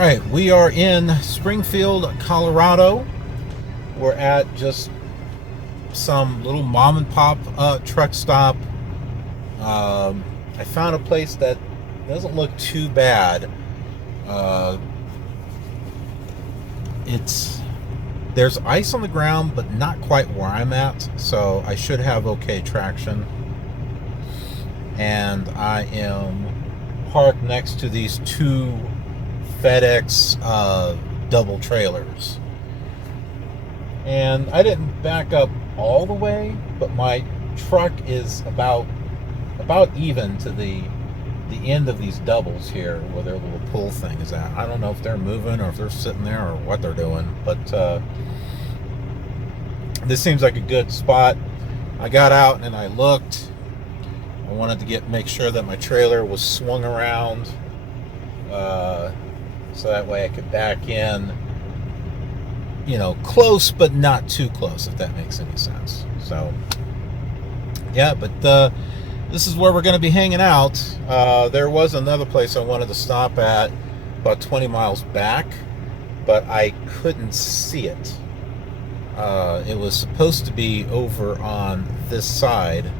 right, we are in Springfield, Colorado. We're at just some little mom and pop truck stop. I found a place that doesn't look too bad. There's ice on the ground, but not quite where I'm at, so I should have okay traction. And I am parked next to these two FedEx double trailers. And I didn't back up all the way, but my truck is about even to the end of these doubles here where their little pull thing is at. I don't know if they're moving or if they're sitting there or what they're doing, but this seems like a good spot. I got out and I looked. I wanted to make sure that my trailer was swung around, so that way I could back in, close but not too close, if that makes any sense. So yeah, but this is where we're going to be hanging out. There was another place I wanted to stop at about 20 miles back, but I couldn't see it. It was supposed to be over on this side,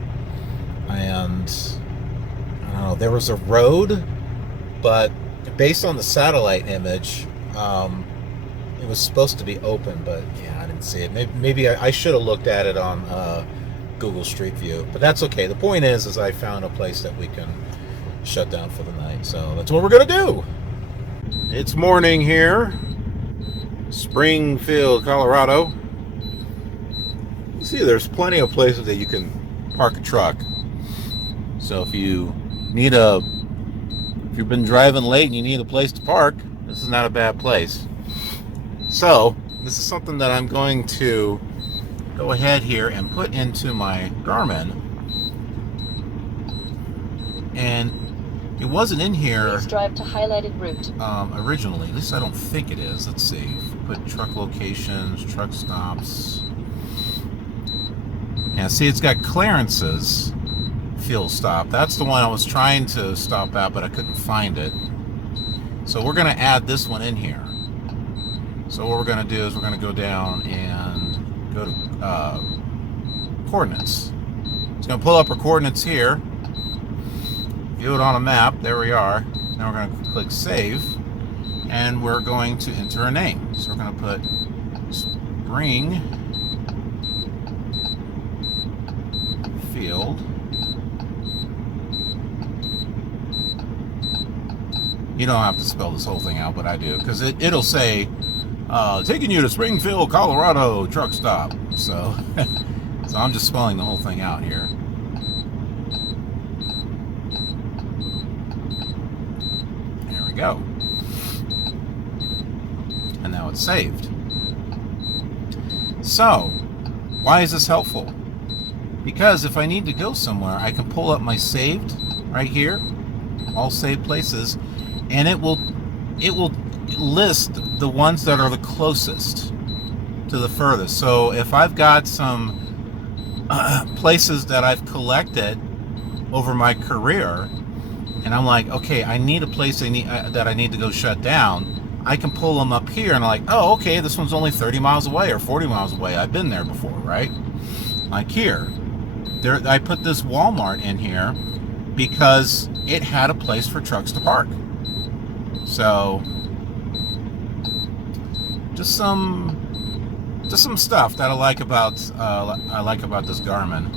and I don't know, there was a road, but based on the satellite image, it was supposed to be open, but yeah, I didn't see it. Maybe I should have looked at it on Google Street View, but that's okay. The point is I found a place that we can shut down for the night, so that's what we're gonna do. It's morning here, Springfield, Colorado. You see, there's plenty of places that you can park a truck. So if you've been driving late and you need a place to park, this is not a bad place. So this is something that I'm going to go ahead here and put into my Garmin, and it wasn't in here. Please drive to highlighted route. Originally, at least I don't think it is. Let's see. Put truck locations, truck stops. Yeah, see, it's got clearances, fuel stop. That's the one I was trying to stop at, but I couldn't find it. So we're going to add this one in here. So what we're going to do is we're going to go down and go to coordinates. It's going to pull up our coordinates here. View it on a map. There we are. Now we're going to click save, and we're going to enter a name. So we're going to put Springfield. You don't have to spell this whole thing out, but I do, because it'll say taking you to Springfield, Colorado truck stop. So so I'm just spelling the whole thing out here. There we go. And now it's saved. So why is this helpful? Because if I need to go somewhere, I can pull up my saved right here, all saved places, and it will list the ones that are the closest to the furthest. So if I've got some places that I've collected over my career, and I'm like, okay, I need a place that I need to go shut down, I can pull them up here, and I'm like, oh, okay, this one's only 30 miles away or 40 miles away. I've been there before, right? Like here. I put this Walmart in here because it had a place for trucks to park. So just some stuff that I like about this Garmin.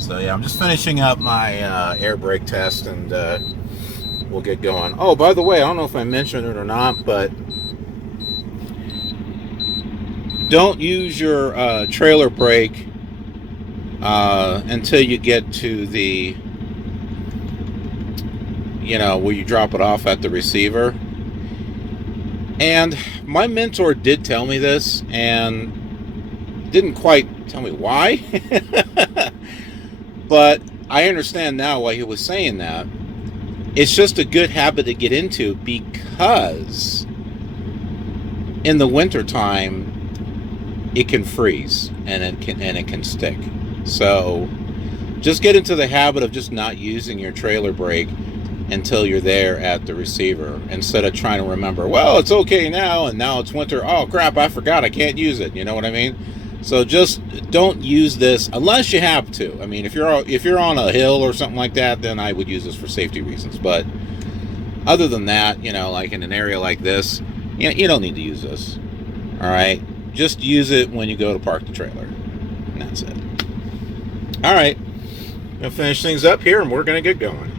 So yeah, I'm just finishing up my air brake test, and we'll get going. Oh, by the way, I don't know if I mentioned it or not, but don't use your trailer brake until you get to the, where you drop it off at the receiver. And my mentor did tell me this, and didn't quite tell me why. But I understand now why he was saying that. It's just a good habit to get into, because in the wintertime it can freeze and it can stick. So just get into the habit of just not using your trailer brake until you're there at the receiver, instead of trying to remember, well, it's okay now, and now it's winter. Oh crap, I forgot, I can't use it. You know what I mean? So just don't use this unless you have to. I mean, if you're on a hill or something like that, then I would use this for safety reasons. But other than that, like in an area like this, you don't need to use this. All right, just use it when you go to park the trailer, and that's it. All right, I'm gonna finish things up here, and we're gonna get going.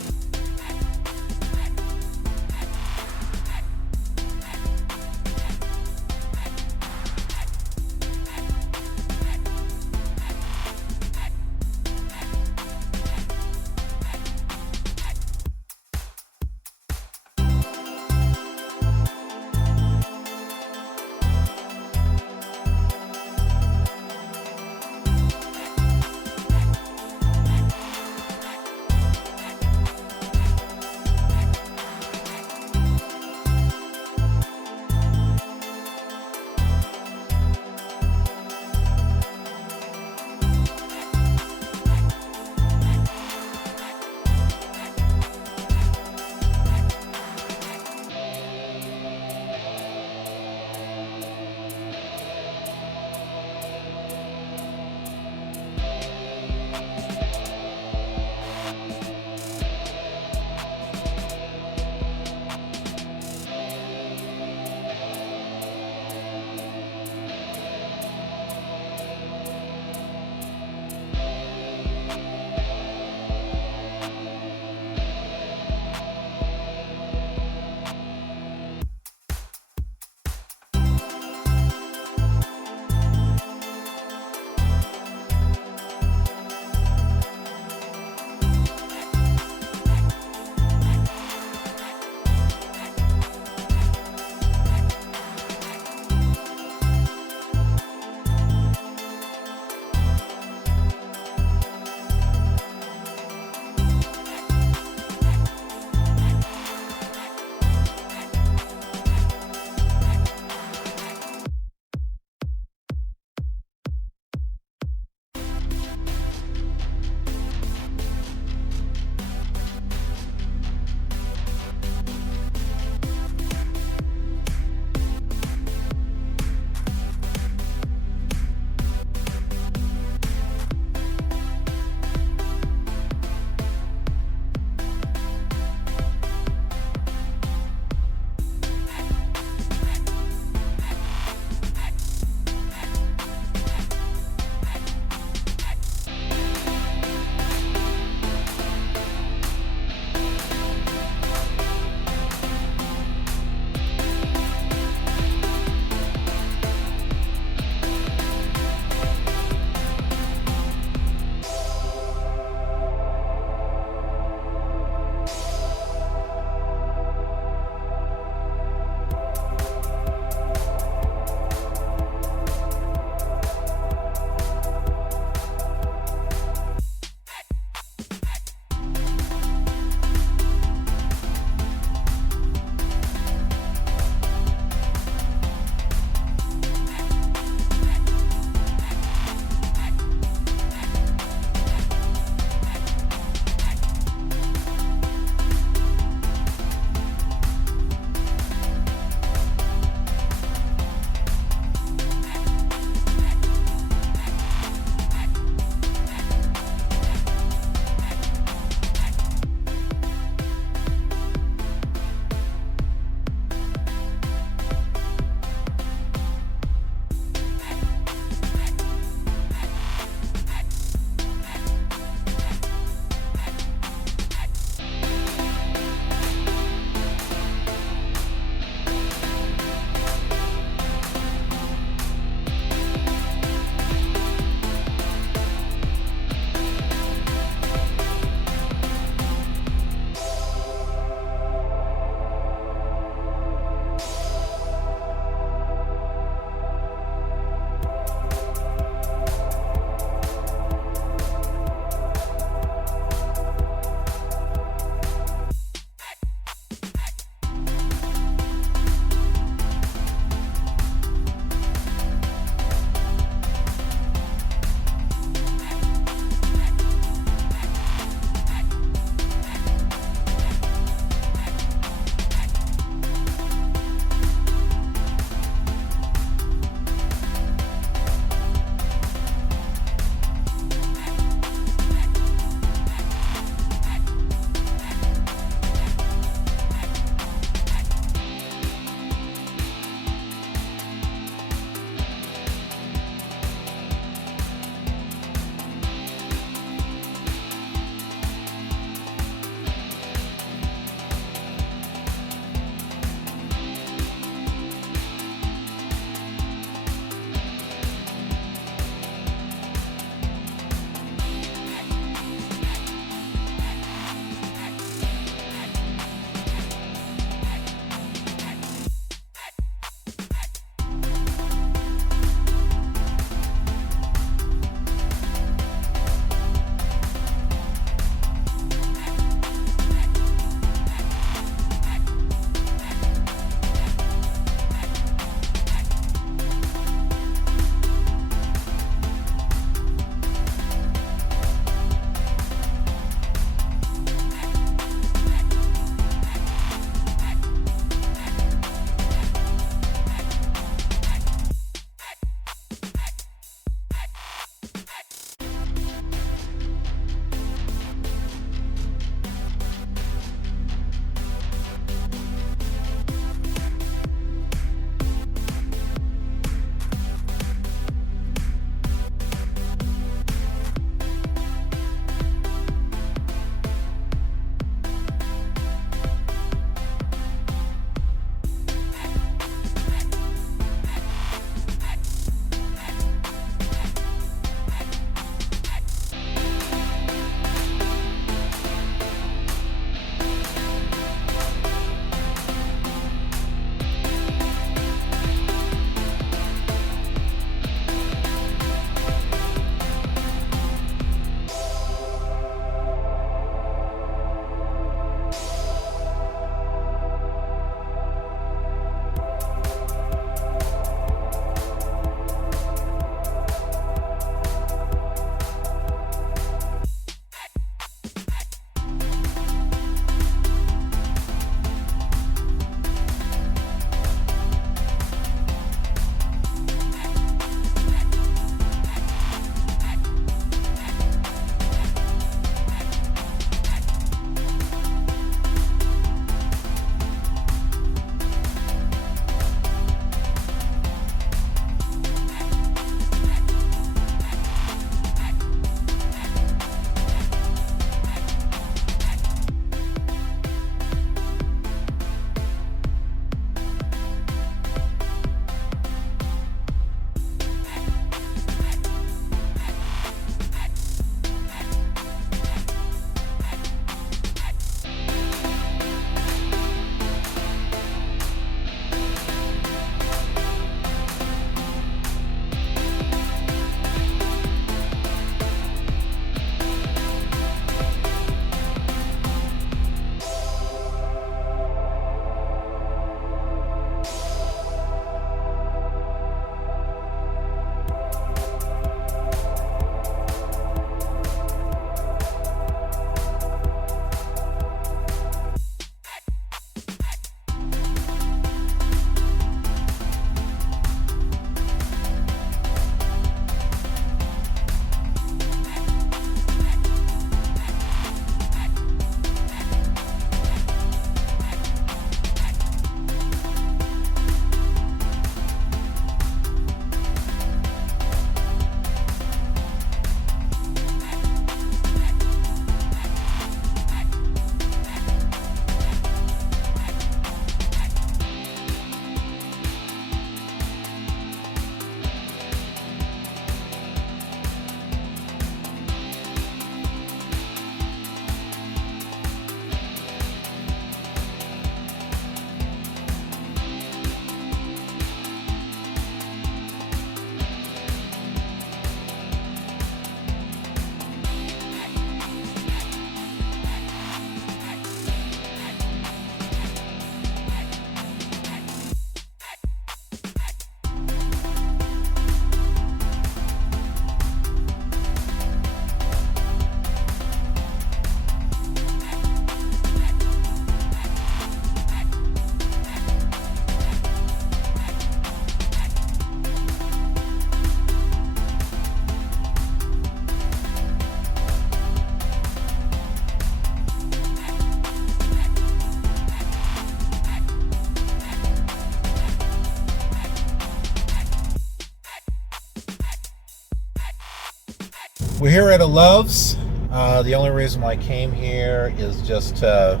We're here at a Love's. The only reason why I came here is just to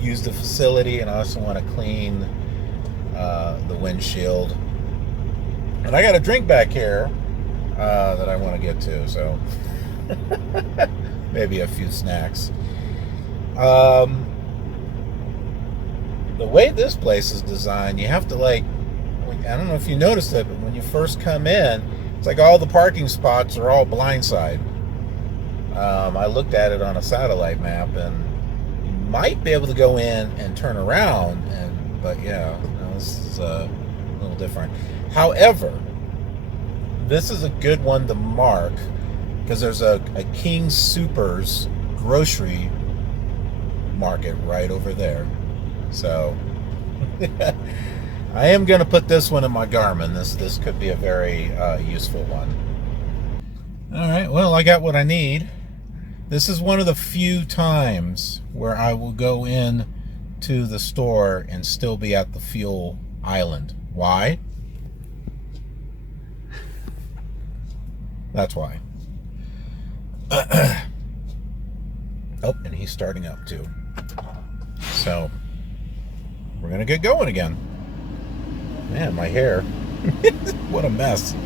use the facility, and I also want to clean the windshield. And I got a drink back here that I want to get to, so maybe a few snacks. The way this place is designed, you have to I don't know if you noticed it, but when you first come in, it's like all the parking spots are all blindside. I looked at it on a satellite map, and you might be able to go in and turn around, but yeah, this is a little different. However, this is a good one to mark because there's a King Soopers grocery market right over there. So I am going to put this one in my Garmin. This could be a very useful one. All right, well, I got what I need. This is one of the few times where I will go in to the store and still be at the fuel island. Why? That's why. Oh, and he's starting up too. So we're gonna get going again. Man, my hair. What a mess.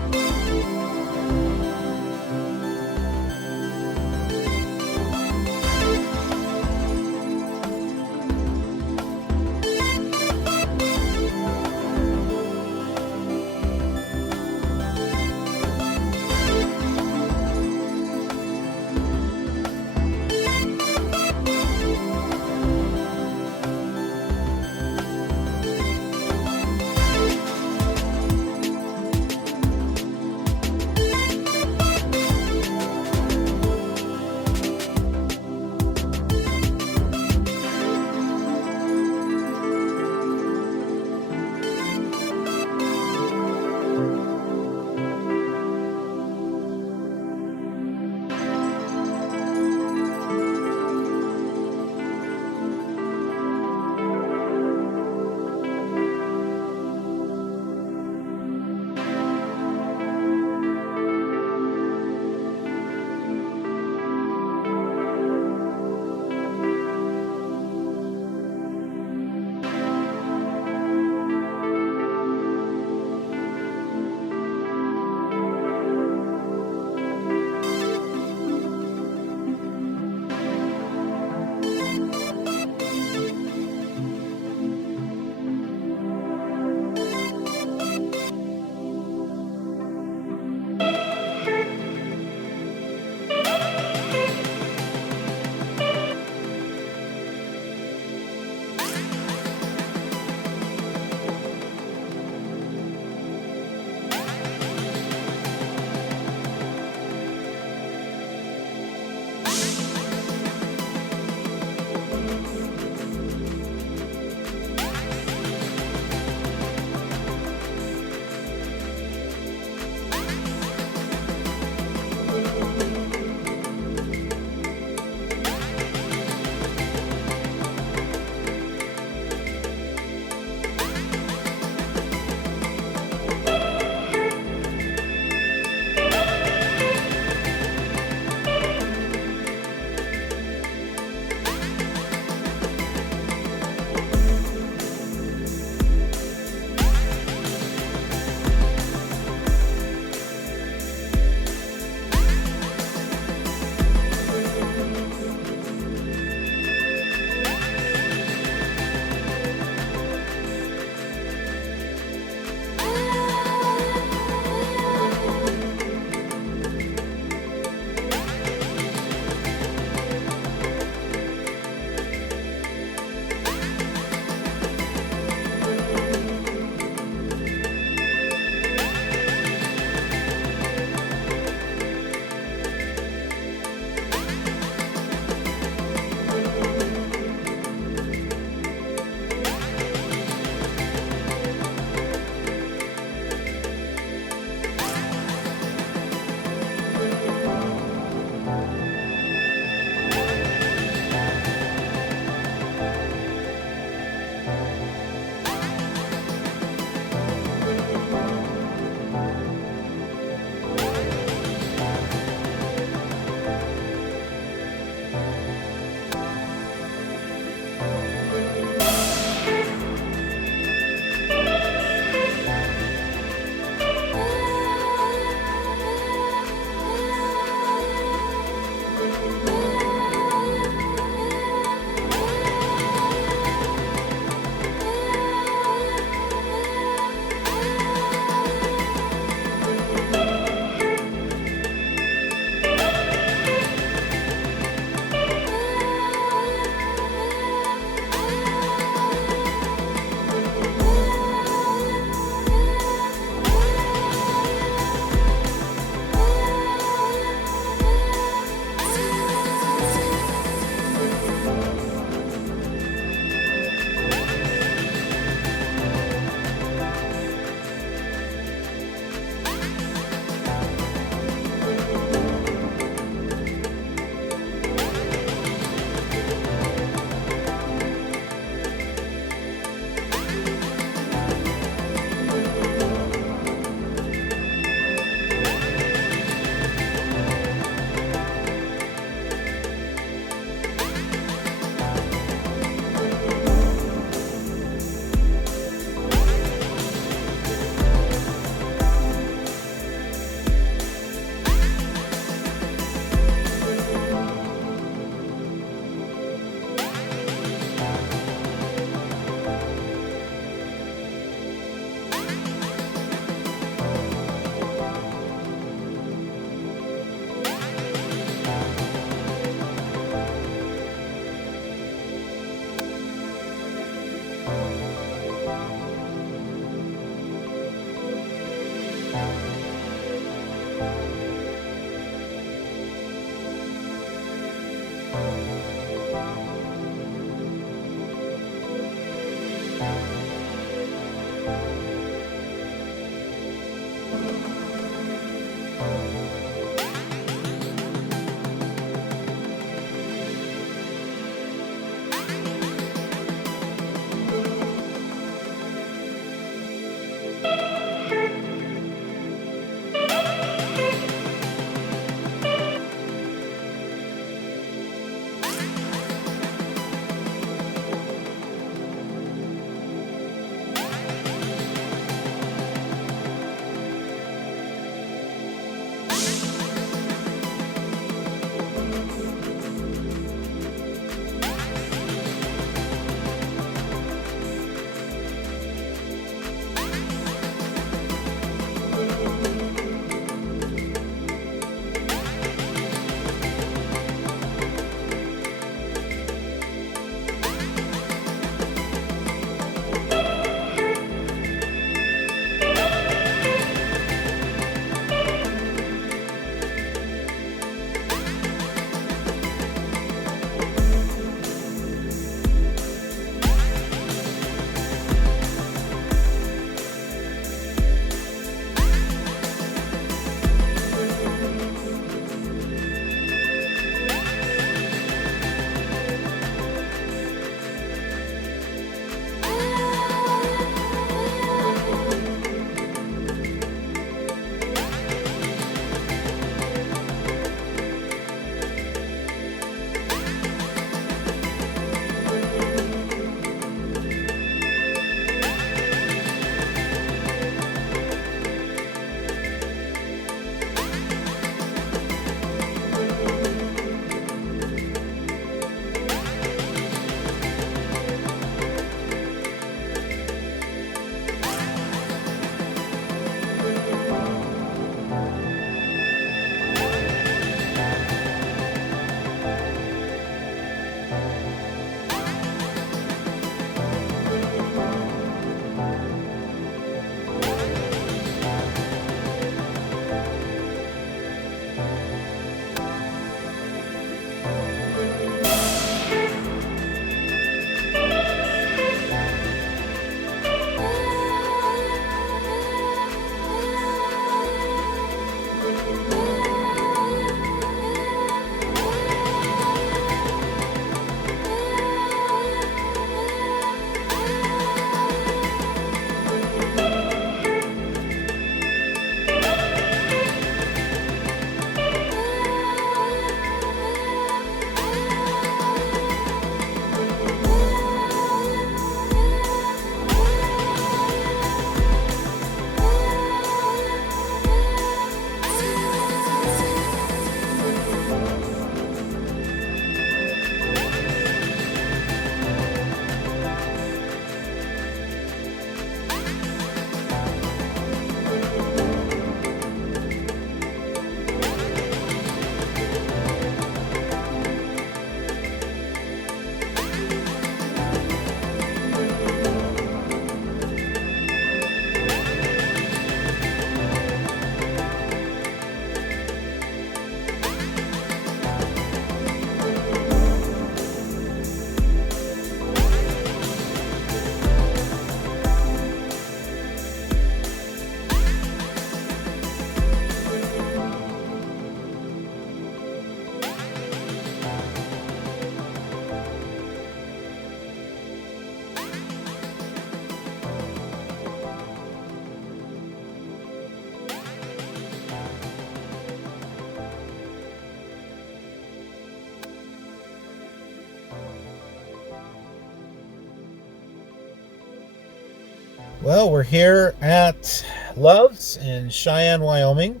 Well, we're here at Love's in Cheyenne, Wyoming,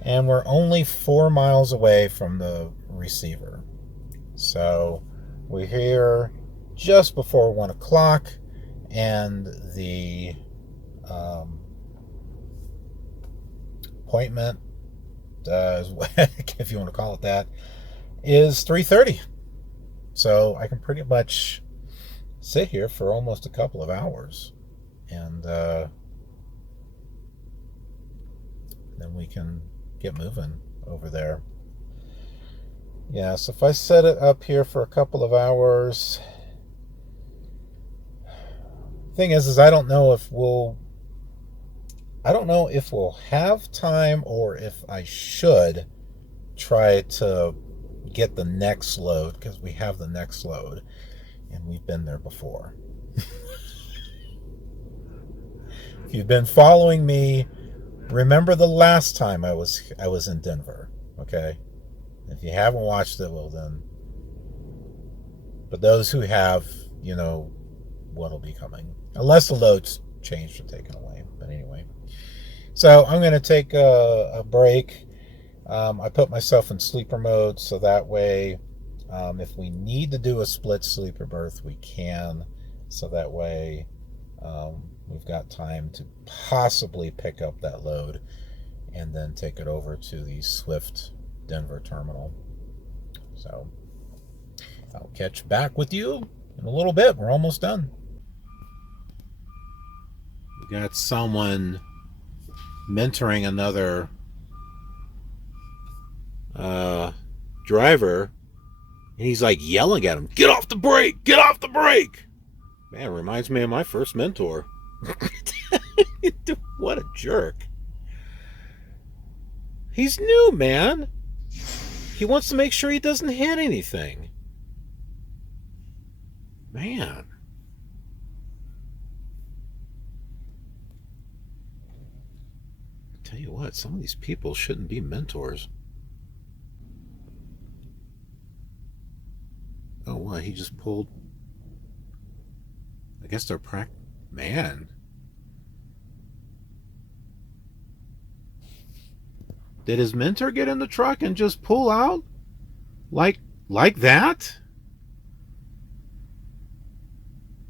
and we're only 4 miles away from the receiver. So we're here just before 1 o'clock, and the appointment, if you want to call it that, is 3:30. So I can pretty much sit here for almost a couple of hours, and then we can get moving over there. Yeah, so if I set it up here for a couple of hours, Thing is I don't know if we'll have time or if I should try to get the next load, because we have the next load and we've been there before. If you've been following me, remember the last time I was in Denver, okay? If you haven't watched it, well then, but those who have, you know what'll be coming, unless the load's changed or taken away. But anyway, so I'm going to take a break. I put myself in sleeper mode, so that way, if we need to do a split sleeper berth, we can. So that way, we've got time to possibly pick up that load and then take it over to the Swift Denver terminal. So I'll catch back with you in a little bit. We're almost done. We got someone mentoring another driver, and he's like yelling at him, "Get off the brake! Get off the brake!" Man, reminds me of my first mentor. What a jerk. He's new, man. He wants to make sure he doesn't hit anything. Man. I tell you what, some of these people shouldn't be mentors. Oh, what? He just pulled. I guess they're Man. Did his mentor get in the truck and just pull out? Like that?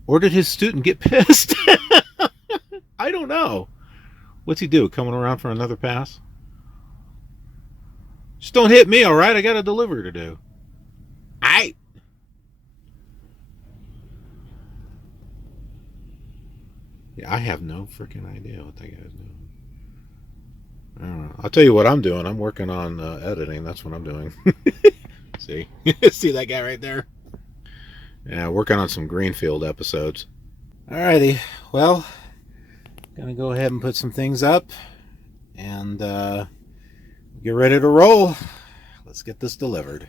Or did his student get pissed? I don't know. What's he do? Coming around for another pass? Just don't hit me, all right? I got a delivery to do. Yeah, I have no freaking idea what that guy's doing. I don't know. I'll tell you what I'm doing. I'm working on editing. That's what I'm doing. See? See that guy right there? Yeah, working on some Greenfield episodes. Alrighty. Well, gonna go ahead and put some things up and get ready to roll. Let's get this delivered.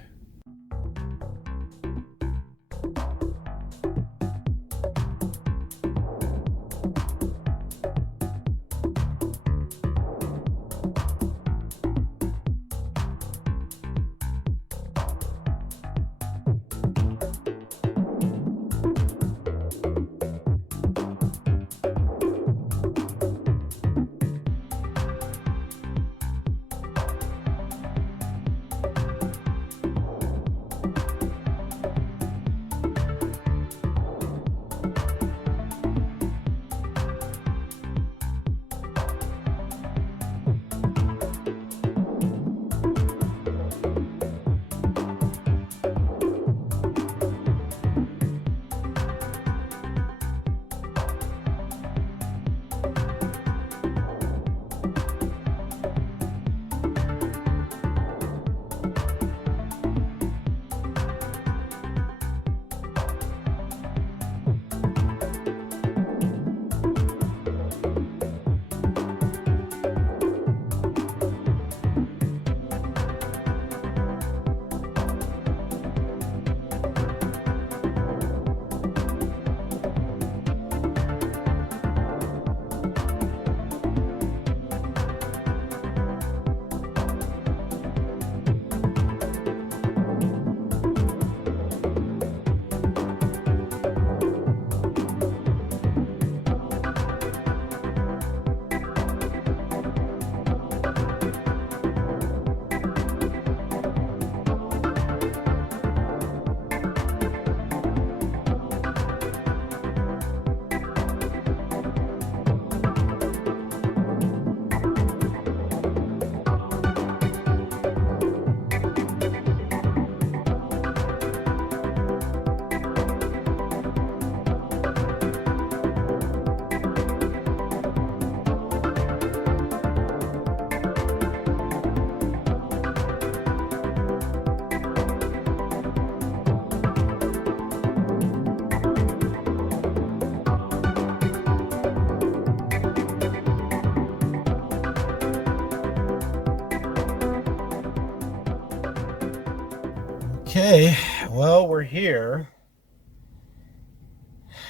Okay, well, we're here.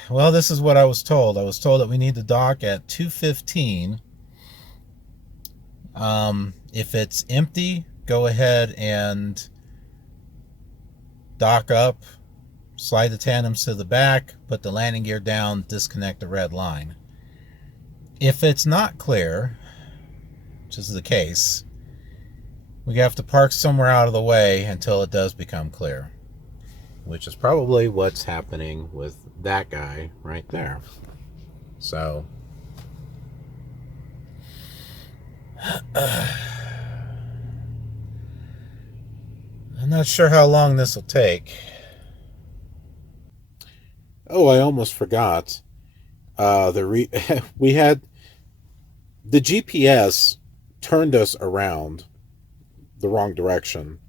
Well, this is what I was told. I was told that we need to dock at 2:15. If it's empty, go ahead and dock up, slide the tandems to the back, put the landing gear down, disconnect the red line. If it's not clear, which is the case, we have to park somewhere out of the way until it does become clear, which is probably what's happening with that guy right there. So I'm not sure how long this will take. Oh, I almost forgot. We had the GPS turned us around the wrong direction.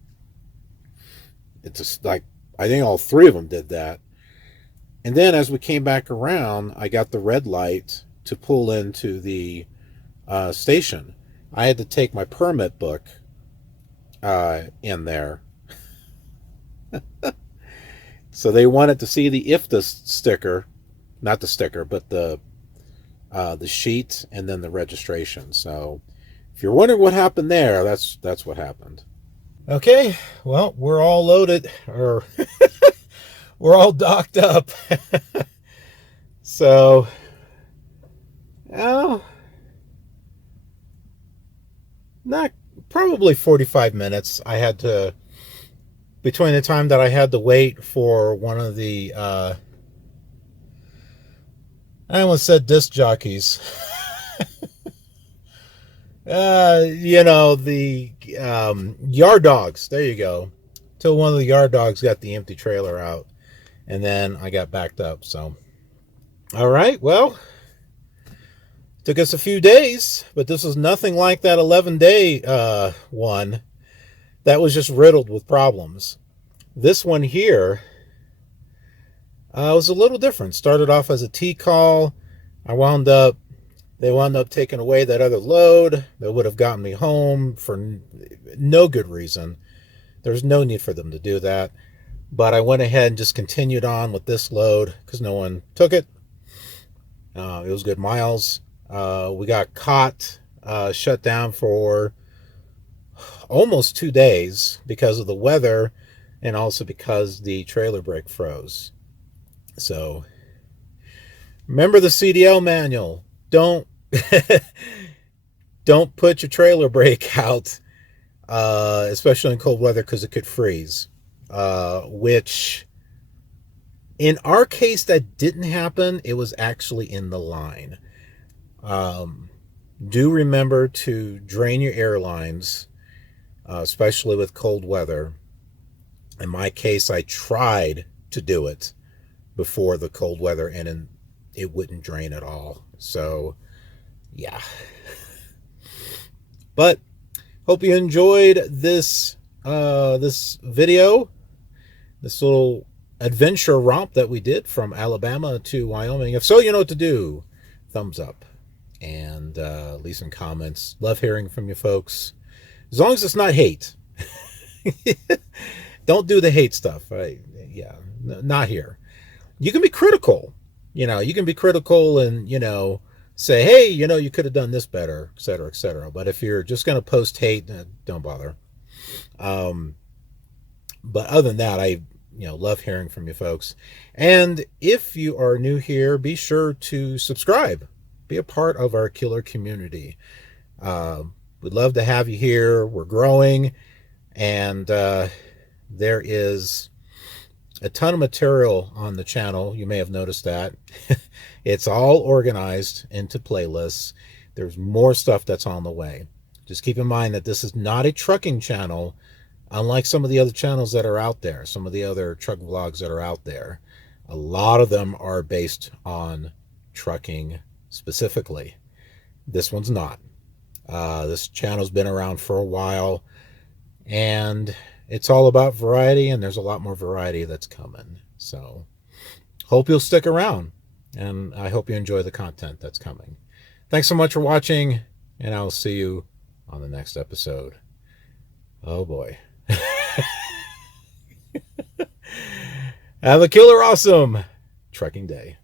It's just like, I think all three of them did that. And then as we came back around, I got the red light to pull into the station. I had to take my permit book in there. So they wanted to see the IFTA sticker, not the sticker, but the sheet and then the registration. So if you're wondering what happened there, that's what happened. Okay, well, we're all loaded, or we're all docked up. So, not probably 45 minutes. I had to, between the time that I had to wait for one of the, I almost said disc jockeys. The yard dogs. There you go. Till one of the yard dogs got the empty trailer out, and then I got backed up. So, all right. Well, took us a few days, but this was nothing like that 11-day one. That was just riddled with problems. This one here was a little different. Started off as a T-call. They wound up taking away that other load that would have gotten me home for no good reason. There's no need for them to do that. But I went ahead and just continued on with this load because no one took it. It was good miles. We got caught, shut down for almost 2 days because of the weather and also because the trailer brake froze. So remember the CDL manual. Don't put your trailer brake out, especially in cold weather, because it could freeze. Which, in our case, that didn't happen. It was actually in the line. Do remember to drain your air lines, especially with cold weather. In my case, I tried to do it before the cold weather, and it wouldn't drain at all. So, yeah. But hope you enjoyed this video, this little adventure romp that we did from Alabama to Wyoming. If so, you know what to do. Thumbs up and leave some comments. Love hearing from you folks. As long as it's not hate. Don't do the hate stuff. Not here. You can be critical. You can be critical and, say, hey, you could have done this better, et cetera, et cetera. But if you're just going to post hate, don't bother. But other than that, I, love hearing from you folks. And if you are new here, be sure to subscribe. Be a part of our KILR community. We'd love to have you here. We're growing. And there is a ton of material on the channel. You may have noticed that. It's all organized into playlists. There's more stuff that's on the way. Just keep in mind that this is not a trucking channel, unlike some of the other channels that are out there, some of the other truck vlogs that are out there. A lot of them are based on trucking specifically. This one's not. This channel's been around for a while, and it's all about variety, and there's a lot more variety that's coming. So hope you'll stick around, and I hope you enjoy the content that's coming. Thanks so much for watching, and I'll see you on the next episode. Oh boy. Have a killer awesome trucking day.